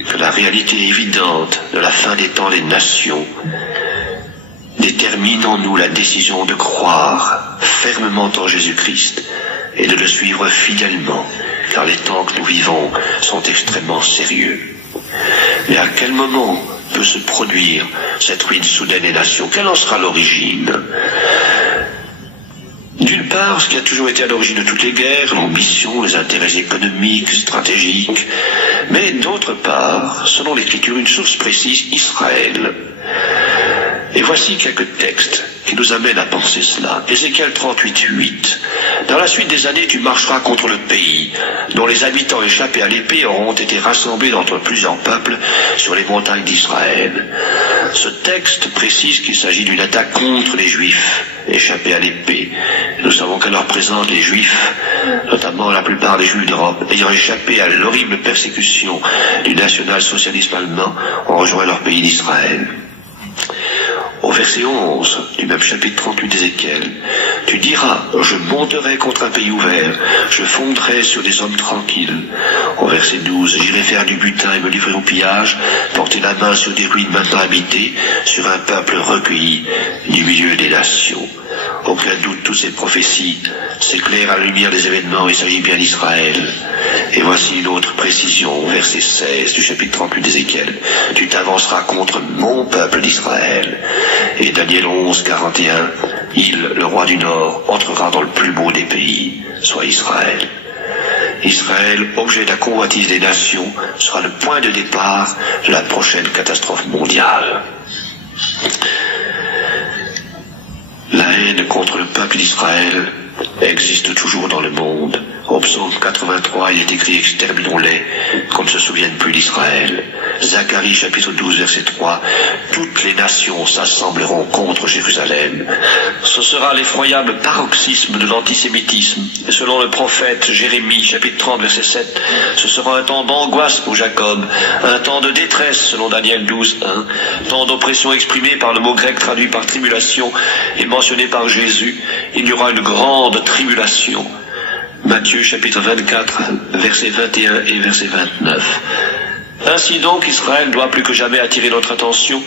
Que la réalité évidente de la fin des temps des nations détermine en nous la décision de croire fermement en Jésus-Christ et de le suivre fidèlement, car les temps que nous vivons sont extrêmement sérieux. Mais à quel moment peut se produire cette ruine soudaine des nations? Quelle en sera l'origine? D'une part, ce qui a toujours été à l'origine de toutes les guerres, l'ambition, les intérêts économiques, stratégiques, mais d'autre part, selon l'Écriture, une source précise, Israël. Et voici quelques textes qui nous amènent à penser cela. Ézéchiel 38:8. Dans la suite des années, tu marcheras contre le pays, dont les habitants échappés à l'épée auront été rassemblés d'entre plusieurs peuples sur les montagnes d'Israël. Ce texte précise qu'il s'agit d'une attaque contre les Juifs échappés à l'épée. Nous savons qu'à l'heure présente, les Juifs, notamment la plupart des Juifs d'Europe, ayant échappé à l'horrible persécution du national-socialisme allemand, ont rejoint leur pays d'Israël. Au verset 11 du même chapitre 38 d'Ézéchiel, tu diras, je monterai contre un pays ouvert, je fondrai sur des hommes tranquilles. Au verset 12, j'irai faire du butin et me livrer au pillage, porter la main sur des ruines maintenant habitées, sur un peuple recueilli du milieu des nations. Aucun doute, toutes ces prophéties s'éclairent à la lumière des événements, il s'agit bien d'Israël. Et voici une autre précision, au verset 16 du chapitre 38 d'Ézéchiel. Tu t'avanceras contre mon peuple d'Israël. Et Daniel 11:41, il, le roi du Nord, entrera dans le plus beau des pays, soit Israël. Israël, objet de la convoitise des nations, sera le point de départ de la prochaine catastrophe mondiale. La haine contre le peuple d'Israël existe toujours dans le monde. Au psaume 83, il est écrit « Exterminons-les, qu'on ne se souvienne plus d'Israël ». Zacharie, chapitre 12, verset 3, « Toutes les nations s'assembleront contre Jérusalem ». Ce sera l'effroyable paroxysme de l'antisémitisme. Et selon le prophète Jérémie, chapitre 30, verset 7, ce sera un temps d'angoisse pour Jacob, un temps de détresse, selon Daniel 12, 1, temps d'oppression exprimé par le mot grec traduit par tribulation et mentionné par Jésus. Il y aura une grande tribulation. Matthieu chapitre 24, versets 21 et verset 29. Ainsi donc, Israël doit plus que jamais attirer notre attention,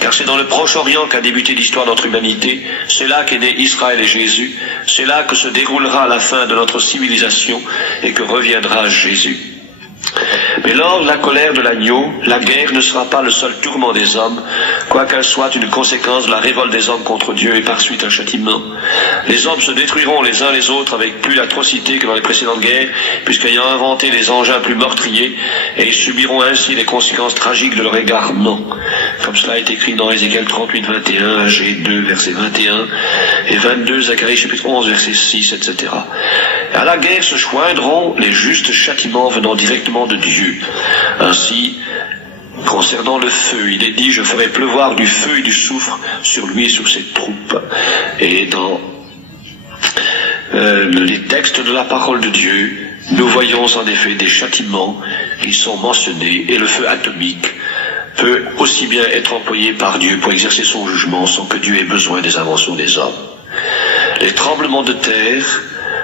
car c'est dans le Proche-Orient qu'a débuté l'histoire de notre humanité, c'est là qu'est né Israël et Jésus, c'est là que se déroulera la fin de notre civilisation et que reviendra Jésus. Mais lors de la colère de l'agneau, la guerre ne sera pas le seul tourment des hommes, quoiqu'elle soit une conséquence de la révolte des hommes contre Dieu et par suite un châtiment. Les hommes se détruiront les uns les autres avec plus d'atrocité que dans les précédentes guerres, puisqu'ayant inventé des engins plus meurtriers, et ils subiront ainsi les conséquences tragiques de leur égarement. Comme cela est écrit dans Ézéchiel 38, 21, Agé 2, verset 21, et 22, Zacharie chapitre 11, verset 6, etc. Et à la guerre se joindront les justes châtiments venant directement de Dieu. Ainsi, concernant le feu, il est dit, je ferai pleuvoir du feu et du soufre sur lui et sur ses troupes. Et dans les textes de la parole de Dieu, nous voyons en effet des châtiments qui sont mentionnés, et le feu atomique peut aussi bien être employé par Dieu pour exercer son jugement sans que Dieu ait besoin des inventions des hommes. Les tremblements de terre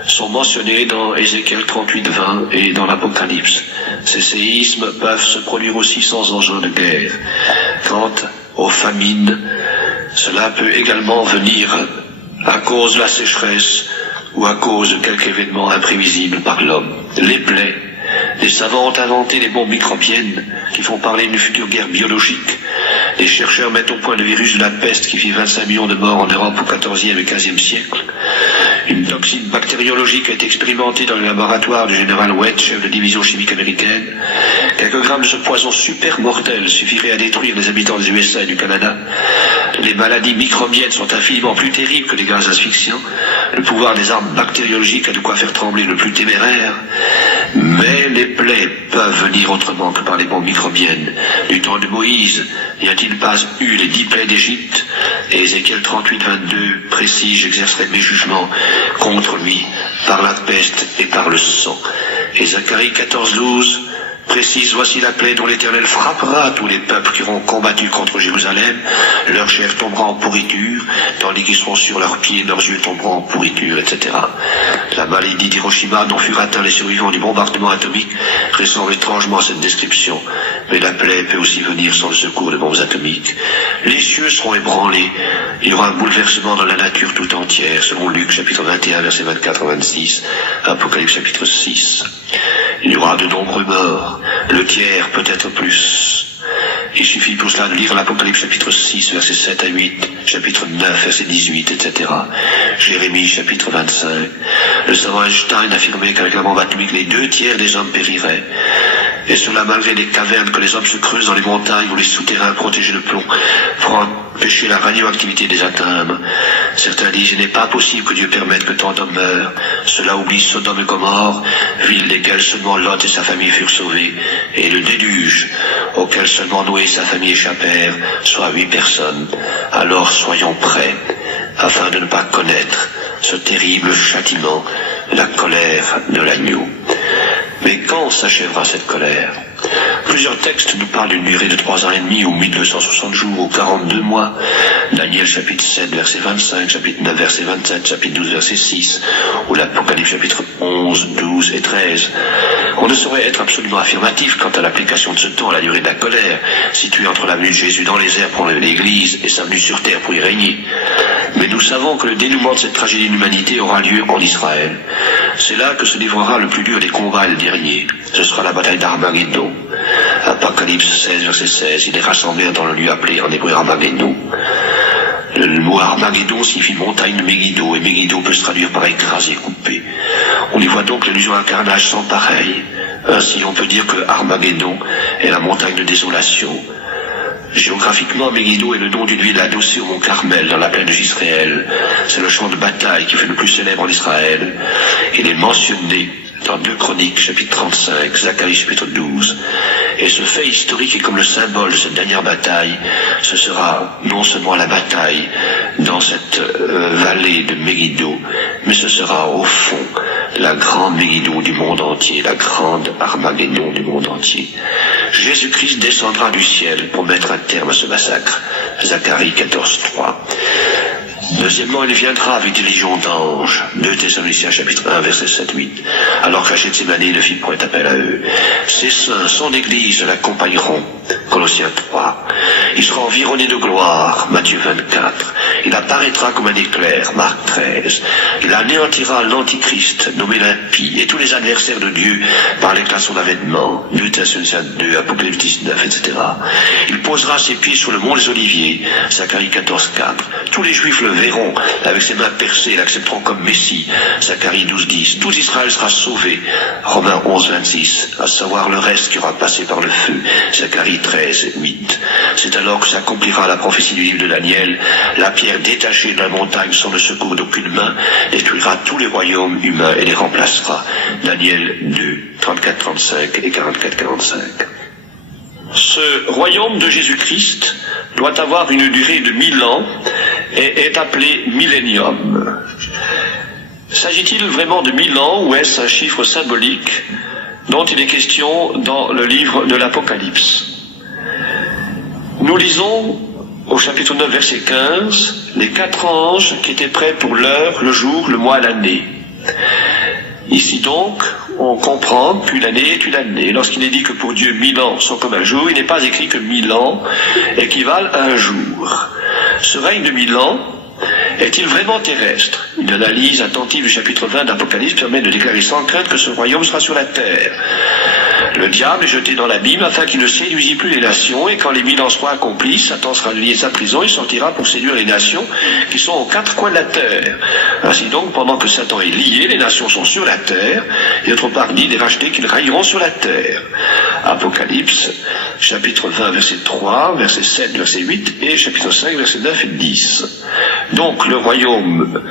sont mentionnés dans Ézéchiel 38, 20 et dans l'Apocalypse. Ces séismes peuvent se produire aussi sans engin de guerre. Quant aux famines, cela peut également venir à cause de la sécheresse ou à cause de quelque événement imprévisible par l'homme. Les plaies. Les savants ont inventé les bombes microbiennes qui font parler d'une future guerre biologique. Les chercheurs mettent au point le virus de la peste qui fit 25 millions de morts en Europe au XIVe et XVe siècle. Une toxine bactériologique a été expérimentée dans le laboratoire du général Wedge, chef de division chimique américaine. Quelques grammes de ce poison super mortel suffiraient à détruire les habitants des USA et du Canada. Les maladies microbiennes sont infiniment plus terribles que les gaz asphyxiants. Le pouvoir des armes bactériologiques a de quoi faire trembler le plus téméraire. Mais les plaies peuvent venir autrement que par les bombes microbiennes. Du temps de Moïse, n'y a-t-il pas eu les 10 plaies d'Égypte? Et Ézéchiel 38, 22 précise, j'exercerai mes jugements contre lui par la peste et par le sang. Et Zacharie 14, 12 précise, voici la plaie dont l'Éternel frappera tous les peuples qui auront combattu contre Jérusalem. Leur chair tombera en pourriture, tandis qu'ils seront sur leurs pieds, leurs yeux tomberont en pourriture, etc. La maladie d'Hiroshima dont furent atteints les survivants du bombardement atomique ressemble étrangement à cette description, mais la plaie peut aussi venir sans le secours de bombes atomiques. Les cieux seront ébranlés, il y aura un bouleversement dans la nature tout entière, selon Luc chapitre 21, versets 24 à 26, Apocalypse chapitre 6. Il y aura de nombreux morts, le tiers, peut-être plus. Il suffit pour cela de lire l'Apocalypse chapitre 6, versets 7 à 8, chapitre 9, verset 18, etc. Jérémie chapitre 25. Le savant Einstein affirmait qu'avec la bombe atomique, les 2/3 des hommes périraient. Et cela malgré les cavernes que les hommes se creusent dans les montagnes ou les souterrains protégés de plomb pour empêcher la radioactivité de les atteindre. Certains disent qu'il n'est pas possible que Dieu permette que tant d'hommes meurent. Cela oublie Sodome et Gomorrhe, villes desquelles seulement Lot et sa famille furent sauvés, et le déluge, auquel seulement Noé et sa famille échappèrent, soit 8 personnes. Alors soyons prêts, afin de ne pas connaître ce terrible châtiment, la colère de l'agneau. Mais quand s'achèvera cette colère? Plusieurs textes nous parlent d'une durée de 3 ans et demi, ou 1260 jours, ou 42 mois. Daniel chapitre 7, verset 25, chapitre 9, verset 27, chapitre 12, verset 6, ou l'Apocalypse chapitre 11, 12 et 13. On ne saurait être absolument affirmatif quant à l'application de ce temps à la durée de la colère, située entre la venue de Jésus dans les airs pour enlever l'Église et sa venue sur terre pour y régner. Mais nous savons que le dénouement de cette tragédie de l'humanité aura lieu en Israël. C'est là que se livrera le plus dur des combats et le dernier. Ce sera la bataille d'Armageddon. Apocalypse 16, verset 16, ils les rassemblèrent dans le lieu appelé en hébreu Armageddon. Le mot Armageddon signifie montagne de Megiddo, et Megiddo peut se traduire par écrasé, coupé. On y voit donc l'allusion à un carnage sans pareil. Ainsi, on peut dire que Armageddon est la montagne de désolation. Géographiquement, Megiddo est le nom d'une ville adossée au mont Carmel, dans la plaine de Jisraël. C'est le champ de bataille qui fait le plus célèbre en Israël. Il est mentionné dans 2 Chroniques, chapitre 35, Zacharie, chapitre 12. Et ce fait historique est comme le symbole de cette dernière bataille. Ce sera non seulement la bataille dans cette vallée de Megiddo, mais ce sera au fond la grande Megiddo du monde entier, la grande Armageddon du monde entier. Jésus-Christ descendra du ciel pour mettre un terme à ce massacre. Zacharie 14, 3. Deuxièmement, il viendra avec des légions d'anges. 2 Thessaloniciens chapitre 1, verset 7-8. Alors qu'à Gethsémani, il fit point appel à eux. Ces saints, son église, l'accompagneront. Colossiens 3. Il sera environné de gloire. Matthieu 24. Il apparaîtra comme un éclair. Marc 13. Il anéantira l'antichrist, nommé l'impie, et tous les adversaires de Dieu par l'éclat de son avènement. 2 Thessaloniciens 2, Apocalypse 19, etc. Il posera ses pieds sur le mont des Oliviers. Zacharie 14, 4. Tous les Juifs le verront avec ses mains percées, l'accepteront comme Messie. Zacharie 12, 10. Tout Israël sera sauvé. Romains 11, 26. À savoir le reste qui aura passé par le feu. Zacharie 13, 8. C'est alors que s'accomplira la prophétie du livre de Daniel. La pierre détachée de la montagne sans le secours d'aucune main détruira tous les royaumes humains et les remplacera. Daniel 2, 34, 35 et 44, 45. Ce royaume de Jésus-Christ doit avoir une durée de 1000 ans et est appelé millénium. S'agit-il vraiment de 1000 ans ou est-ce un chiffre symbolique dont il est question dans le livre de l'Apocalypse? Nous lisons au chapitre 9, verset 15, les 4 anges qui étaient prêts pour l'heure, le jour, le mois, l'année. Ici donc, on comprend qu'une année est une année. Lorsqu'il est dit que pour Dieu 1000 ans sont comme un jour, il n'est pas écrit que 1000 ans équivalent à un jour. Ce règne de 1000 ans est-il vraiment terrestre? Une analyse attentive du chapitre 20 d'Apocalypse permet de déclarer sans crainte que ce royaume sera sur la terre. Le diable est jeté dans l'abîme afin qu'il ne séduisit plus les nations, et quand les 1000 ans seront accomplis, Satan sera lié à sa prison et sortira pour séduire les nations qui sont aux 4 coins de la terre. Ainsi donc, pendant que Satan est lié, les nations sont sur la terre, et d'autre part dit des rachetés qu'ils régneront sur la terre. Apocalypse, chapitre 20, verset 3, verset 7, verset 8, et chapitre 5, verset 9 et 10. Donc le royaume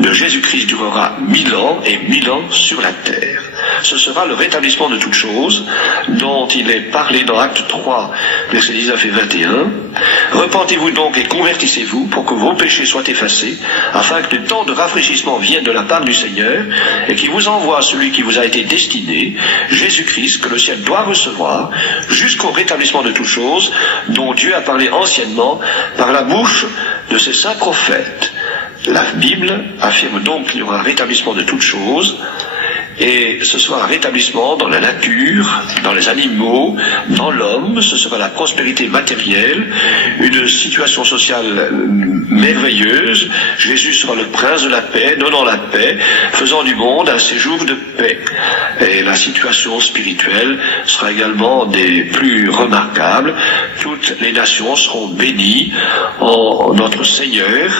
de Jésus-Christ durera 1000 ans et 1000 ans sur la terre. Ce sera le rétablissement de toutes choses dont il est parlé dans Acte 3, versets 19 et 21. Repentez-vous donc et convertissez-vous pour que vos péchés soient effacés, afin que le temps de rafraîchissement vienne de la part du Seigneur et qu'il vous envoie celui qui vous a été destiné, Jésus-Christ, que le ciel doit recevoir, jusqu'au rétablissement de toutes choses dont Dieu a parlé anciennement par la bouche de ses saints prophètes. La Bible affirme donc qu'il y aura un rétablissement de toutes choses, et ce sera un rétablissement dans la nature, dans les animaux, dans l'homme. Ce sera la prospérité matérielle, une situation sociale merveilleuse. Jésus sera le prince de la paix, donnant la paix, faisant du monde un séjour de paix. Et la situation spirituelle sera également des plus remarquables. Toutes les nations seront bénies en notre Seigneur,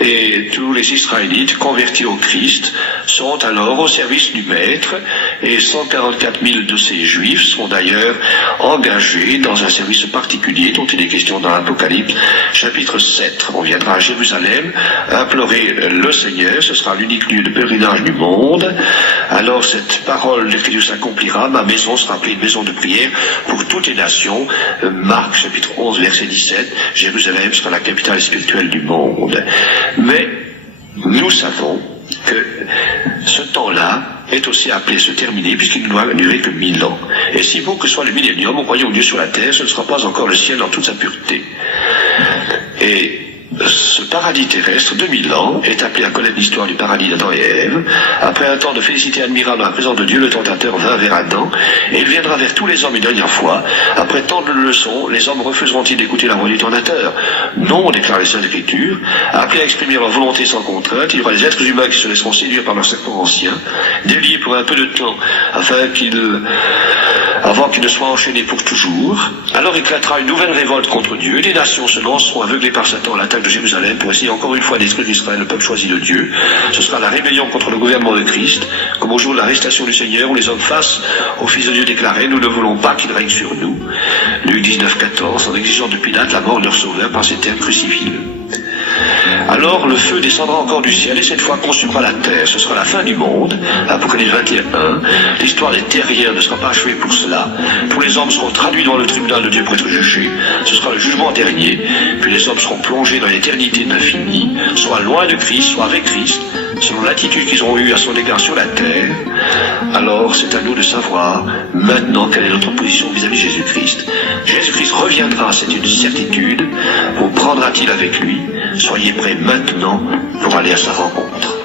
et tous les Israélites convertis au Christ sont alors au service du Maître, et 144 000 de ces Juifs seront d'ailleurs engagés dans un service particulier dont il est question dans l'Apocalypse, chapitre 7. On viendra à Jérusalem implorer le Seigneur, ce sera l'unique lieu de pèlerinage du monde. Alors cette parole d'Écriture s'accomplira, ma maison sera appelée une maison de prière pour toutes les nations. Marc chapitre 11 verset 17, Jérusalem sera la capitale spirituelle du monde. Mais nous savons que ce temps-là est aussi appelé à se terminer, puisqu'il ne doit durer que 1000 ans. Et si beau que soit le millénium, au royaume de Dieu sur la terre, ce ne sera pas encore le ciel dans toute sa pureté. Et ce paradis terrestre, 2000 ans, est appelé à connaître l'histoire du paradis d'Adam et Ève. Après un temps de félicité admirable dans la présence de Dieu, le tentateur vint vers Adam, et il viendra vers tous les hommes une dernière fois. Après tant de leçons, les hommes refuseront-ils d'écouter la voix du tentateur? Non, déclare les Saintes Écritures. Appelés à exprimer leur volonté sans contrainte, il y aura des êtres humains qui se laisseront séduire par leur serpent ancien, déliés pour un peu de temps, avant qu'ils ne soient enchaînés pour toujours. Alors éclatera une nouvelle révolte contre Dieu. Les nations se lanceront aveuglées par Satan à l'attaque de Jérusalem pour essayer encore une fois d'exclure d'Israël, le peuple choisi de Dieu. Ce sera la rébellion contre le gouvernement de Christ, comme au jour de l'arrestation du Seigneur, où les hommes face au Fils de Dieu déclaraient: nous ne voulons pas qu'il règne sur nous. Luc 19, 14, en exigeant de Pilate la mort de leur sauveur par ces termes: crucifie-le. Alors le feu descendra encore du ciel et cette fois consumera la terre. Ce sera la fin du monde. Apocalypse 21. L'histoire des terriens ne sera pas achevée pour cela. Tous les hommes seront traduits devant le tribunal de Dieu pour être jugés. Ce sera le jugement dernier. Puis les hommes seront plongés dans l'éternité de l'infini, soit loin de Christ, soit avec Christ, selon l'attitude qu'ils ont eue à son égard sur la terre. Alors c'est à nous de savoir maintenant quelle est notre position vis-à-vis de Jésus-Christ. Jésus-Christ reviendra, c'est une certitude. Vous prendra-t-il avec lui? Soyez prêts maintenant pour aller à sa rencontre.